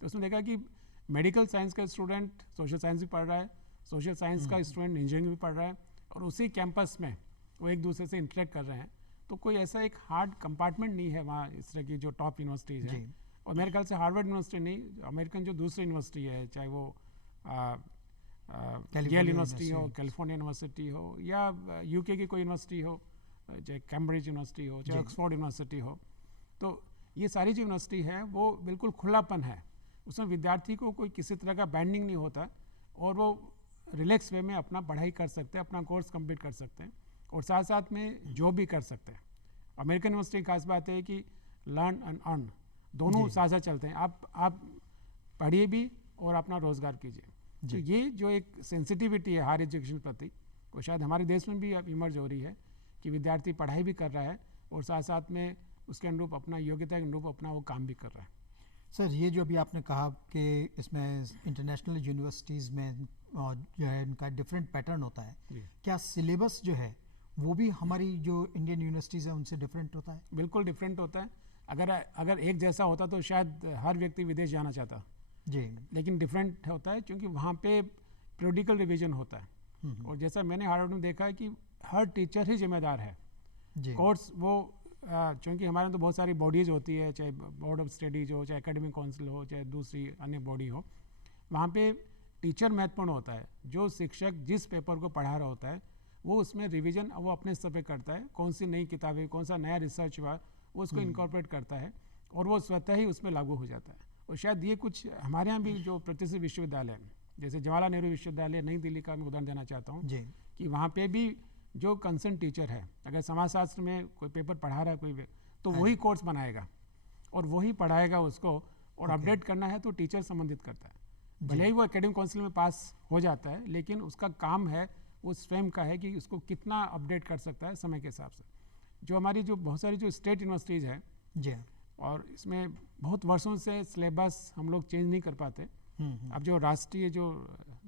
तो उसमें देखा कि मेडिकल साइंस का स्टूडेंट सोशल साइंस भी पढ़ रहा है, सोशल साइंस का स्टूडेंट इंजीनियरिंग भी पढ़ रहा है, और उसी कैंपस में वो एक दूसरे से इंटरेक्ट कर रहे हैं। तो कोई ऐसा एक हार्ड कंपार्टमेंट नहीं है वहाँ इस तरह की जो टॉप यूनिवर्सिटीज़ हैं। जी। और मेरे ख्याल से हार्वर्ड यूनिवर्सिटी नहीं, अमेरिकन जो दूसरी यूनिवर्सिटी है, चाहे वो येल यूनिवर्सिटी हो, कैलिफोर्निया यूनिवर्सिटी हो, या UK की कोई यूनिवर्सिटी हो, चाहे कैम्ब्रिज यूनिवर्सिटी हो, चाहे जी। ऑक्सफोर्ड यूनिवर्सिटी हो, तो ये सारी जो यूनिवर्सिटी है वो बिल्कुल खुलापन है, उसमें विद्यार्थी को कोई किसी तरह का बैंडिंग नहीं होता और वो रिलैक्स वे में अपना पढ़ाई कर सकते हैं, अपना कोर्स कंप्लीट कर सकते हैं और साथ साथ में जॉब भी कर सकते हैं। अमेरिकन यूनिवर्सिटी की खास बात है कि लर्न एंड अर्न दोनों जी। साथ साथ चलते हैं। आप पढ़िए भी और अपना रोज़गार कीजिए। तो जी। ये जो एक सेंसिटिविटी है हायर एजुकेशन प्रति, वो शायद हमारे देश में भी अब इमर्ज हो रही है कि विद्यार्थी पढ़ाई भी कर रहा है और साथ साथ में उसके अनुरूप अपना योग्यता के अनुरूप अपना वो काम भी कर रहा है। सर, ये जो अभी आपने कहा कि इसमें इंटरनेशनल यूनिवर्सिटीज़ में जो है इनका डिफरेंट पैटर्न होता है, जी। क्या सिलेबस जो है वो भी हमारी जो इंडियन यूनिवर्सिटीज़ है उनसे डिफरेंट होता है? बिल्कुल डिफरेंट होता है। अगर एक जैसा होता तो शायद हर व्यक्ति विदेश जाना चाहता, जी। लेकिन डिफरेंट होता है क्योंकि वहाँ पे पीरियडिकल रिवीजन होता है। और जैसा मैंने हार्वर्ड में देखा है कि हर टीचर ही जिम्मेदार है। जी। कोर्स वो चूँकि हमारे यहाँ तो बहुत सारी बॉडीज़ होती है, चाहे बोर्ड ऑफ स्टडीज हो, चाहे एकेडमिक काउंसिल हो, चाहे दूसरी अन्य बॉडी हो, वहाँ पे टीचर महत्वपूर्ण होता है। जो शिक्षक जिस पेपर को पढ़ा रहा होता है वो उसमें रिवीजन वो अपने स्तर पे करता है, कौन सी नई किताबें, कौन सा नया रिसर्च हुआ वो उसको इनकॉर्पोरेट करता है और वो स्वतः ही उसमें लागू हो जाता है। और शायद ये कुछ हमारे यहाँ भी जो प्रतिष्ठित विश्वविद्यालय हैं, जैसे जवाहरलाल नेहरू विश्वविद्यालय नई दिल्ली का मैं उदाहरण देना चाहता हूँ जी। कि वहाँ पे भी जो कंसर्न टीचर है, अगर समाजशास्त्र में कोई पेपर पढ़ा रहा है कोई, तो वही कोर्स बनाएगा और वही पढ़ाएगा उसको, और अपडेट करना है तो टीचर संबंधित करता है। भले ही वो एकेडमिक काउंसिल में पास हो जाता है, लेकिन उसका काम है वो स्वयं का है कि उसको कितना अपडेट कर सकता है समय के हिसाब से। जो हमारी जो बहुत सारी जो स्टेट यूनिवर्सिटीज़ हैं जी, और इसमें बहुत वर्षों से सिलेबस हम लोग चेंज नहीं कर पाते। अब जो राष्ट्रीय जो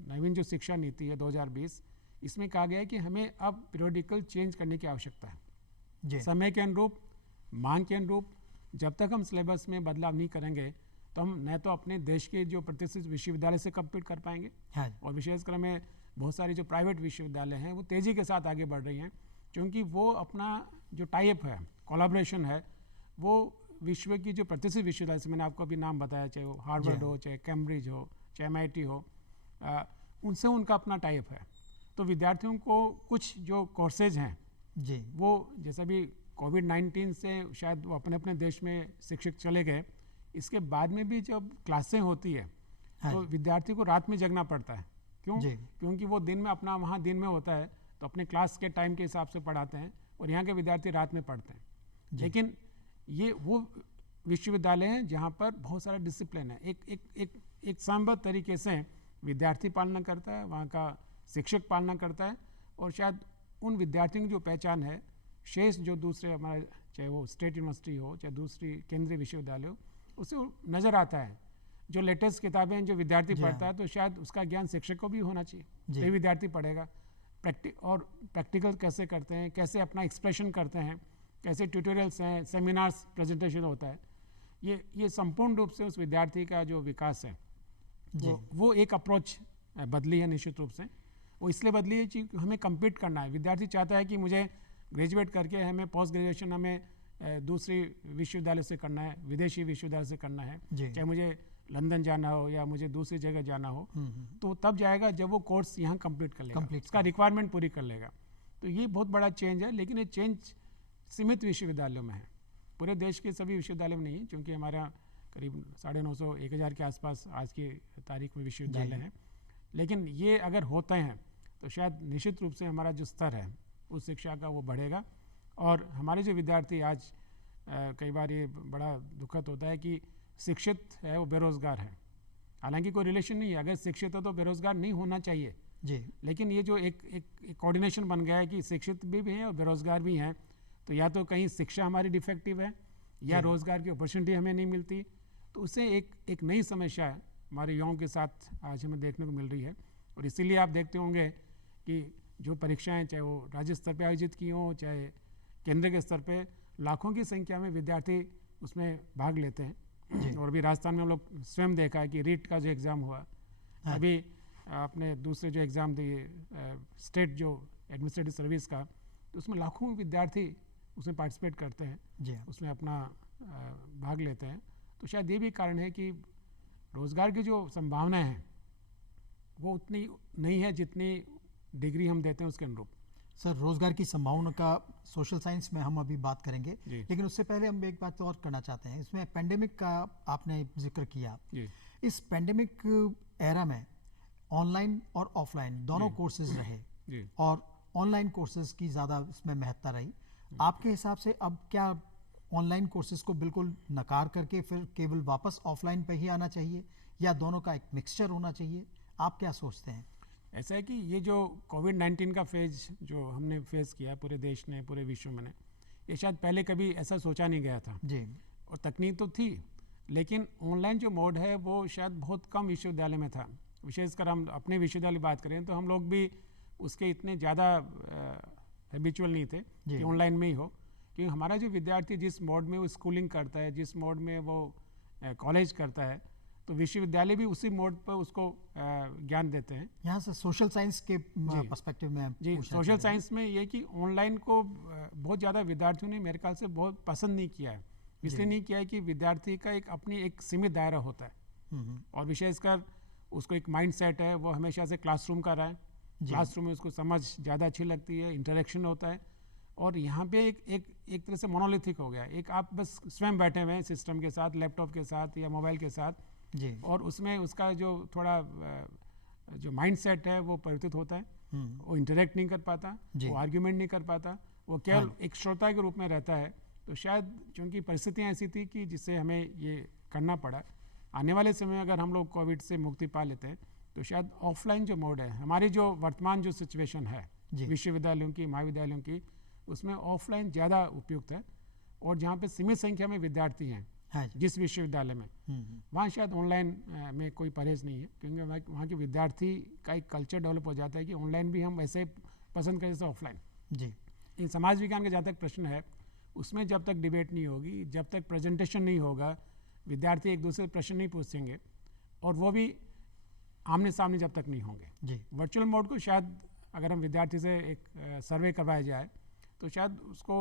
नवीन जो शिक्षा नीति है 2020, इसमें कहा गया है कि हमें अब पीरियोडिकल चेंज करने की आवश्यकता है जी, समय के अनुरूप, मांग के अनुरूप। जब तक हम सिलेबस में बदलाव नहीं करेंगे तो हम न तो अपने देश के जो प्रतिष्ठित विश्वविद्यालय से कम्पीट कर पाएंगे, हाँ, और विशेषकर हमें बहुत सारी जो प्राइवेट विश्वविद्यालय हैं वो तेज़ी के साथ आगे बढ़ रही हैं, क्योंकि वो अपना जो टाइप है, कोलैबोरेशन है, वो विश्व की जो प्रतिष्ठित विश्वविद्यालय से, मैंने आपको अभी नाम बताया, चाहे वो हार्वर्ड हो, चाहे कैम्ब्रिज हो, चाहे MIT हो, उनसे उनका अपना टाइप है। तो विद्यार्थियों को कुछ जो कोर्सेज हैं जी, वो, जैसे भी कोविड-19 से शायद वो अपने अपने देश में शिक्षक चले गए, इसके बाद में भी जब क्लासें होती है हाँ, तो विद्यार्थी को रात में जगना पड़ता है। क्यों? जी, क्योंकि वो दिन में अपना, वहाँ दिन में होता है तो अपने क्लास के टाइम के हिसाब से पढ़ाते हैं, और यहाँ के विद्यार्थी रात में पढ़ते हैं। जी, लेकिन ये वो विश्वविद्यालय हैं जहाँ पर बहुत सारा डिसिप्लिन है, एक संबद्ध तरीके से विद्यार्थी पालना करता है, वहाँ का शिक्षक पालना करता है, और शायद उन विद्यार्थियों की जो पहचान है शेष जो दूसरे हमारे, चाहे वो स्टेट यूनिवर्सिटी हो चाहे दूसरी केंद्रीय विश्वविद्यालय हो, उससे नज़र आता है। जो लेटेस्ट किताबें जो विद्यार्थी पढ़ता है तो शायद उसका ज्ञान शिक्षक को भी होना चाहिए, तो विद्यार्थी पढ़ेगा। प्रैक्टिकल कैसे करते हैं, कैसे अपना एक्सप्रेशन करते हैं, कैसे ट्यूटोरियल्स हैं, सेमिनार्स, प्रेजेंटेशन होता है, ये संपूर्ण रूप से उस विद्यार्थी का जो विकास है वो एक अप्रोच बदली है। निश्चित रूप से वो इसलिए बदली है कि हमें कम्पीट करना है। विद्यार्थी चाहता है कि मुझे ग्रेजुएट करके हमें पोस्ट ग्रेजुएशन हमें दूसरी विश्वविद्यालय से करना है, विदेशी विश्वविद्यालय से करना है, चाहे मुझे लंदन जाना हो या मुझे दूसरी जगह जाना हो, तो तब जाएगा जब वो कोर्स यहाँ कंप्लीट कर लेगा, उसका रिक्वायरमेंट पूरी कर लेगा। तो ये बहुत बड़ा चेंज है, लेकिन ये चेंज सीमित विश्वविद्यालयों में है, पूरे देश के सभी विश्वविद्यालयों में नहीं है, क्योंकि हमारा करीब 950 1000 के आसपास आज की तारीख में विश्वविद्यालय हैं। लेकिन ये अगर होते हैं तो शायद निश्चित रूप से हमारा जो स्तर है उस शिक्षा का वो बढ़ेगा, और हमारे जो विद्यार्थी आज कई बार ये बड़ा दुखद होता है कि शिक्षित है वो बेरोज़गार है। हालांकि कोई रिलेशन नहीं है, अगर शिक्षित है तो बेरोज़गार नहीं होना चाहिए जी, लेकिन ये जो एक कोऑर्डिनेशन बन गया है कि शिक्षित भी हैं और बेरोज़गार भी हैं, तो या तो कहीं शिक्षा हमारी डिफेक्टिव है या रोज़गार की अपॉर्चुनिटी हमें नहीं मिलती, तो उससे एक नई समस्या है हमारे युवाओं के साथ आज हमें देखने को मिल रही है। और इसीलिए आप देखते होंगे कि जो परीक्षाएं, चाहे वो राज्य स्तर पर आयोजित की हों चाहे केंद्र के स्तर पे, लाखों की संख्या में विद्यार्थी उसमें भाग लेते हैं। और अभी राजस्थान में हम लोग स्वयं देखा है कि रीट का जो एग्ज़ाम हुआ, अभी आपने दूसरे जो एग्ज़ाम दिए स्टेट जो एडमिनिस्ट्रेटिव सर्विस का, तो उसमें लाखों विद्यार्थी उसमें पार्टिसिपेट करते हैं, उसमें अपना भाग लेते हैं। तो शायद ये भी कारण है कि रोज़गार की जो संभावनाएं हैं वो उतनी नहीं है जितनी डिग्री हम देते हैं उसके अनुरूप। सर, रोजगार की संभावना का सोशल साइंस में हम अभी बात करेंगे, लेकिन उससे पहले हम एक बात और करना चाहते हैं। इसमें पेंडेमिक का आपने जिक्र किया, इस पेंडेमिक एरा में ऑनलाइन और ऑफलाइन दोनों कोर्सेज रहे और ऑनलाइन कोर्सेज की ज़्यादा इसमें महत्ता रही। आपके हिसाब से अब क्या ऑनलाइन कोर्सेज को बिल्कुल नकार करके फिर केवल वापस ऑफलाइन पे ही आना चाहिए, या दोनों का एक मिक्सचर होना चाहिए? आप क्या सोचते हैं? ऐसा है कि ये जो कोविड-19 का फेज जो हमने फेस किया पूरे देश ने, पूरे विश्व में ने, ये शायद पहले कभी ऐसा सोचा नहीं गया था जी, और तकनीक तो थी, लेकिन ऑनलाइन जो मोड है वो शायद बहुत कम विश्वविद्यालय में था। विशेषकर हम अपने विश्वविद्यालय बात करें तो हम लोग भी उसके इतने ज़्यादा हैबिचुअल नहीं थे कि ऑनलाइन में ही हो, क्योंकि हमारा जो विद्यार्थी जिस मोड में वो स्कूलिंग करता है, जिस मोड में वो कॉलेज करता है, तो विश्वविद्यालय भी उसी मोड पर उसको ज्ञान देते हैं। यहाँ से सोशल साइंस के पर्सपेक्टिव में जी, सोशल साइंस में ये कि ऑनलाइन को बहुत ज़्यादा विद्यार्थियों ने मेरे ख्याल से बहुत पसंद नहीं किया है। इसलिए नहीं किया है कि विद्यार्थी का अपनी एक सीमित दायरा होता है, और विशेषकर उसको एक माइंड सेट है, वो हमेशा से क्लासरूम का रहा है, क्लासरूम में उसको समझ ज़्यादा अच्छी लगती है, इंटरेक्शन होता है। और यहाँ पे एक तरह से मोनोलिथिक हो गया, एक आप बस स्वयं बैठे हुए हैं सिस्टम के साथ, लैपटॉप के साथ या मोबाइल के साथ जी, और उसमें उसका जो थोड़ा जो माइंड सेट है वो परिवर्तित होता है। वो इंटरेक्ट नहीं कर पाता, जी। वो आर्ग्यूमेंट नहीं कर पाता, वो केवल एक श्रोता के रूप में रहता है। तो शायद चूंकि परिस्थितियाँ ऐसी थी कि जिससे हमें ये करना पड़ा। आने वाले समय में अगर हम लोग कोविड से मुक्ति पा लेते हैं तो शायद ऑफलाइन जो मोड है, हमारी जो वर्तमान जो सिचुएशन है जी। विश्वविद्यालयों की, महाविद्यालयों की, उसमें ऑफलाइन ज़्यादा उपयुक्त है। और जहाँ पे सीमित संख्या में विद्यार्थी हैं हाँ जी। जिस विश्वविद्यालय में, वहाँ शायद ऑनलाइन में कोई परहेज नहीं है, क्योंकि वहाँ के विद्यार्थी का एक कल्चर डेवलप हो जाता है कि ऑनलाइन भी हम वैसे पसंद करें जैसे ऑफलाइन। जी। इन समाज विज्ञान का जहाँ तक प्रश्न है, उसमें जब तक डिबेट नहीं होगी, जब तक प्रेजेंटेशन नहीं होगा, विद्यार्थी एक दूसरे से प्रश्न नहीं पूछेंगे, और वो भी आमने सामने जब तक नहीं होंगे। जी। वर्चुअल मोड को शायद अगर हम विद्यार्थी से एक सर्वे करवाया जाए तो शायद उसको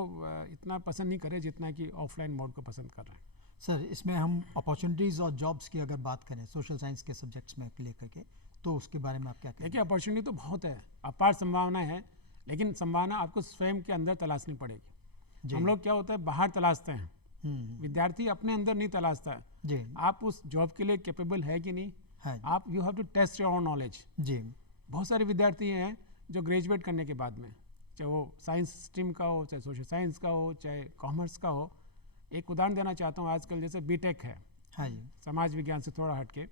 इतना पसंद नहीं करे जितना कि ऑफलाइन मोड को पसंद कर रहे हैं। सर, इसमें हम अपॉर्चुनिटीज़ और जॉब्स की अगर बात करें सोशल साइंस के सब्जेक्ट्स में लेकर के, तो उसके बारे में आप क्या कहेंगे? देखिए, अपॉर्चुनिटी तो बहुत है, अपार संभावना है, लेकिन संभावना आपको स्वयं के अंदर तलाशनी पड़ेगी। जी। हम लोग क्या होता है, बाहर तलाशते हैं, विद्यार्थी अपने अंदर नहीं तलाशता है। जी। आप उस जॉब के लिए कैपेबल है कि नहीं, हाँ जी। आप you have to test your own knowledge. जी। बहुत सारे विद्यार्थी हैं जो ग्रेजुएट करने के बाद में, चाहे वो साइंस स्ट्रीम का हो, चाहे सोशल साइंस का हो, चाहे कॉमर्स का हो। एक उदाहरण देना चाहता हूँ, आजकल जैसे बीटेक है, हाँ जी। समाज विज्ञान से थोड़ा हटके,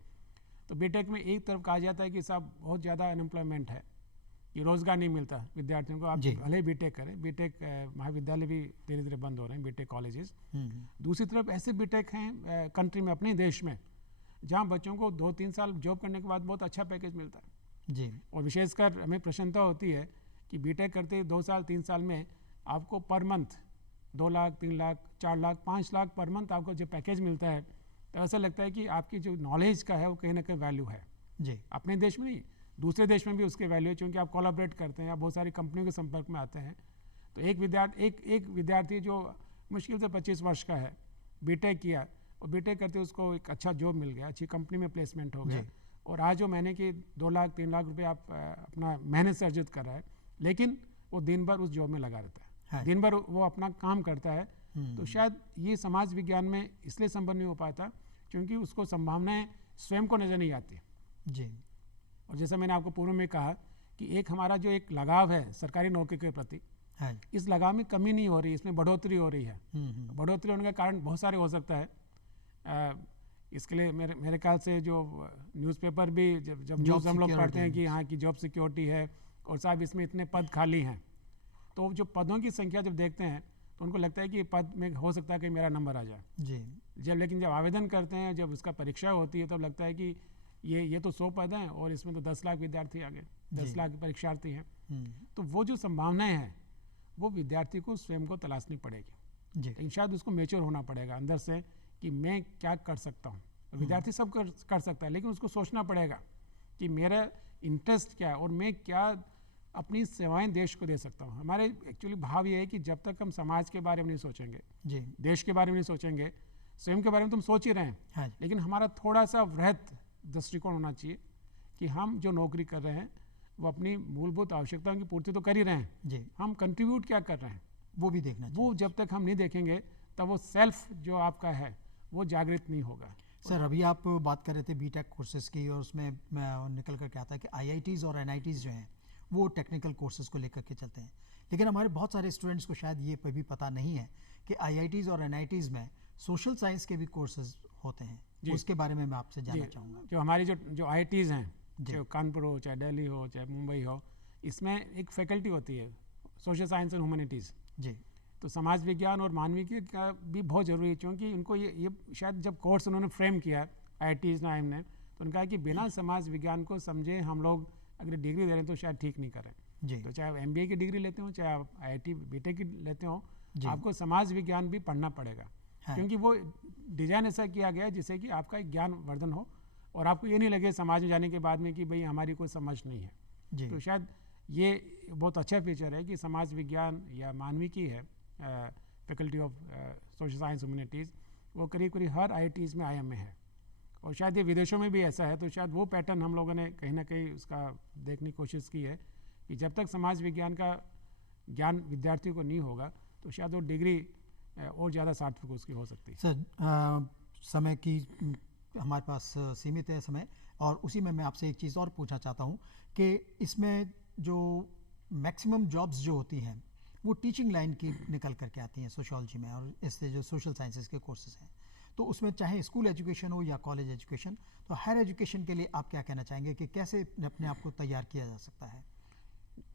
तो बीटेक में एक तरफ कहा जाता है कि साहब बहुत ज़्यादा अनएम्प्लॉयमेंट है, कि रोज़गार नहीं मिलता विद्यार्थियों को। आप जी। भले ही बीटेक करें, बीटेक महाविद्यालय भी धीरे धीरे बंद हो रहे हैं, बीटेक कॉलेजेस। दूसरी तरफ ऐसे बीटेक हैं कंट्री में, अपने देश में, जहाँ बच्चों को 2-3 साल जॉब करने के बाद बहुत अच्छा पैकेज मिलता है। जी। और विशेषकर हमें प्रसन्नता होती है कि बीटेक करते ही 2 साल 3 साल में आपको per month 2 lakh, 3 lakh, 4 lakh, 5 lakh per month आपको जो पैकेज मिलता है, तो ऐसा लगता है कि आपकी जो नॉलेज का है वो कहीं ना कहीं वैल्यू है। जी। अपने देश में नहीं, दूसरे देश में भी उसके वैल्यू है, क्योंकि आप कोलैबोरेट करते हैं, आप बहुत सारी कंपनियों के संपर्क में आते हैं। तो एक विद्यार्थी जो मुश्किल से 25 वर्ष का है, बीटेक किया, और बीटेक करते उसको एक अच्छा जॉब मिल गया, अच्छी कंपनी में प्लेसमेंट हो गया, और आज जो महीने की 2 लाख 3 लाख रुपए आप अपना मेहनत से अर्जित कर रहा है, लेकिन वो दिन भर उस जॉब में लगा रहता है, दिन भर वो अपना काम करता है। तो शायद ये समाज विज्ञान में इसलिए संभव नहीं हो पाता क्योंकि उसको संभावनाएं स्वयं को नजर नहीं आती। जी। और जैसा मैंने आपको पूर्व में कहा कि एक हमारा जो एक लगाव है सरकारी नौकरी के प्रति, हाँ। इस लगाव में कमी नहीं हो रही, इसमें बढ़ोतरी हो रही है। बढ़ोतरी होने का कारण बहुत सारे हो सकता है। इसके लिए मेरे ख्याल से जो न्यूज़पेपर भी जब न्यूज़ हम लोग पढ़ते हैं कि यहाँ की जॉब सिक्योरिटी है और साहब इसमें इतने पद खाली हैं, तो जो पदों की संख्या जब देखते हैं तो उनको लगता है कि पद में हो सकता है कि मेरा नंबर आ जाए जी। लेकिन जब आवेदन करते हैं, जब उसका परीक्षा होती है, तब लगता है कि ये तो 100 पद हैं और इसमें तो 10 लाख विद्यार्थी आ गए, 10 लाख परीक्षार्थी हैं। तो वो जो संभावनाएं हैं वो विद्यार्थी को स्वयं को तलाशनी पड़ेगी। लेकिन शायद उसको मेच्योर होना पड़ेगा अंदर से कि मैं क्या कर सकता हूँ। तो विद्यार्थी सब कर सकता है, लेकिन उसको सोचना पड़ेगा कि मेरा इंटरेस्ट क्या है और मैं क्या अपनी सेवाएं देश को दे सकता हूँ। हमारे एक्चुअली भाव ये है कि जब तक हम समाज के बारे में नहीं सोचेंगे, देश के बारे में नहीं सोचेंगे, स्वयं के बारे में तुम सोच ही रहे हैं, हाँ। लेकिन हमारा थोड़ा सा वृहत दृष्टिकोण होना चाहिए कि हम जो नौकरी कर रहे हैं वो अपनी मूलभूत आवश्यकताओं की पूर्ति तो कर ही रहे हैं जी। हम कंट्रीब्यूट क्या कर रहे हैं वो भी देखना चाहिए। वो जब तक हम नहीं देखेंगे तब वो सेल्फ जो आपका है वो जागृत नहीं होगा। सर, अभी आप बात कर रहे थे बीटेक कोर्सेज की, और उसमें निकल कर क्या आता है कि आईआईटीज़ और एनआईटीज़ जो हैं वो टेक्निकल कोर्सेज को लेकर के चलते हैं, लेकिन हमारे बहुत सारे स्टूडेंट्स को शायद ये भी पता नहीं है कि आईआईटीज़ और एनआईटीज़ में सोशल साइंस के भी कोर्सेज होते हैं। उसके बारे में मैं आपसे जानना चाहूँगा। जो हमारी जो आईआईटीज़ हैं, चाहे कानपुर हो, चाहे दिल्ली हो, चाहे मुंबई हो, इसमें एक फैकल्टी होती है सोशल साइंस एंड ह्यूमैनिटीज़ जी। तो समाज विज्ञान और मानविकी का भी बहुत ज़रूरी है, क्योंकि इनको ये शायद जब कोर्स उन्होंने फ्रेम किया आईआईटीज़ नाइम ने, तो उन्होंने कहा कि बिना समाज विज्ञान को समझे हम लोग अगर डिग्री दे रहे हैं तो शायद ठीक नहीं करें जी। तो चाहे आप एमबीए की डिग्री लेते हो, चाहे आप आईआईटी बीटेक की लेते हो, आपको समाज विज्ञान भी पढ़ना पड़ेगा। क्योंकि वो डिजाइन ऐसा किया गया है जिससे कि आपका एक ज्ञान वर्धन हो और आपको ये नहीं लगे समाज में जाने के बाद में कि भाई हमारी कोई समझ नहीं है जी। तो शायद ये बहुत अच्छा फीचर है कि समाज विज्ञान या मानविकी है faculty of social science humanities, वो करीब करीब हर आईआईटीज़ में आईएम में है, और शायद ये विदेशों में भी ऐसा है। तो शायद वो पैटर्न हम लोगों ने कहीं ना कहीं उसका देखने की कोशिश की है कि जब तक समाज विज्ञान का ज्ञान विद्यार्थी को नहीं होगा तो शायद वो डिग्री और ज़्यादा सार्थक उसकी हो सकती है। सर, समय की हमारे पास सीमित है समय, और उसी में मैं आपसे एक चीज़ और पूछना चाहता हूँ कि इसमें जो मैक्सिमम जॉब्स जो होती हैं वो टीचिंग लाइन की निकल करके आती हैं सोशियोलॉजी में, और इससे जो सोशल साइंसेज के कोर्सेज हैं, तो उसमें चाहे स्कूल एजुकेशन हो या कॉलेज एजुकेशन, तो हायर एजुकेशन के लिए आप क्या कहना चाहेंगे कि कैसे अपने आप को तैयार किया जा सकता है?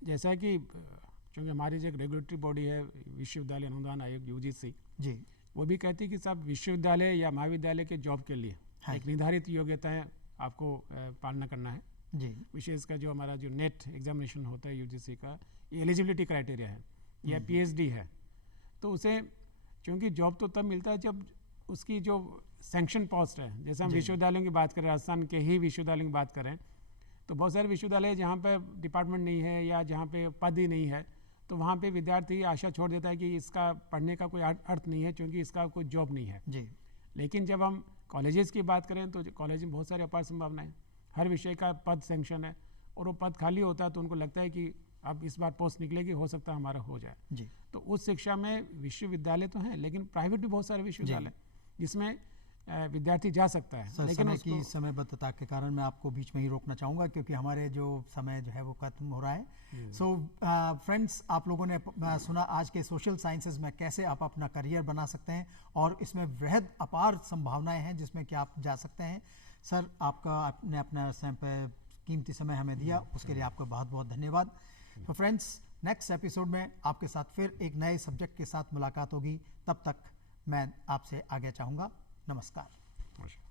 जैसा कि चूँकि हमारी जो एक रेगुलेटरी बॉडी है विश्वविद्यालय अनुदान आयोग UGC, जी वो भी कहती है कि सब विश्वविद्यालय या महाविद्यालय के जॉब के लिए हाँ। एक निर्धारित योग्यताएं आपको पालना करना है। जी विशेष का जो हमारा जो नेट एग्जामिनेशन होता है UGC का, ये एलिजिबिलिटी क्राइटेरिया है या PhD है, तो उसे क्योंकि जॉब तो तब मिलता है जब उसकी जो सैंक्शन पोस्ट है, जैसे हम जी। विश्वविद्यालयों की बात करें, राजस्थान के ही विश्वविद्यालयों की बात करें, तो बहुत सारे विश्वविद्यालय जहाँ पे डिपार्टमेंट नहीं है या जहाँ पे पद ही नहीं है, तो वहाँ पे विद्यार्थी आशा छोड़ देता है कि इसका पढ़ने का कोई अर्थ नहीं है क्योंकि इसका कोई जॉब नहीं है। जी लेकिन जब हम कॉलेजेस की बात करें तो कॉलेज में बहुत सारी अपार संभावनाएं, हर विषय का पद सैंक्शन है और वो पद खाली होता है तो उनको लगता है कि अब इस बार पोस्ट निकलेगी, हो सकता है हमारा हो जाए। जी तो उस शिक्षा में विश्वविद्यालय तो हैं, लेकिन प्राइवेट भी बहुत सारे विश्वविद्यालय जिसमें विद्यार्थी जा सकता है। सर, लेकिन समय उसको की समयबद्धता के कारण मैं आपको बीच में ही रोकना चाहूँगा क्योंकि हमारे जो समय जो है वो खत्म हो रहा है। सो फ्रेंड्स, आप लोगों ने सुना आज के सोशल साइंसेज में कैसे आप अपना करियर बना सकते हैं और इसमें वृहद अपार संभावनाएं हैं जिसमें कि आप जा सकते हैं। सर, आपने अपना कीमती समय हमें दिया, उसके लिए आपका बहुत बहुत धन्यवाद। तो फ्रेंड्स, नेक्स्ट एपिसोड में आपके साथ फिर एक नए सब्जेक्ट के साथ मुलाकात होगी। तब तक मैं आपसे आगे चाहूँगा। नमस्कार।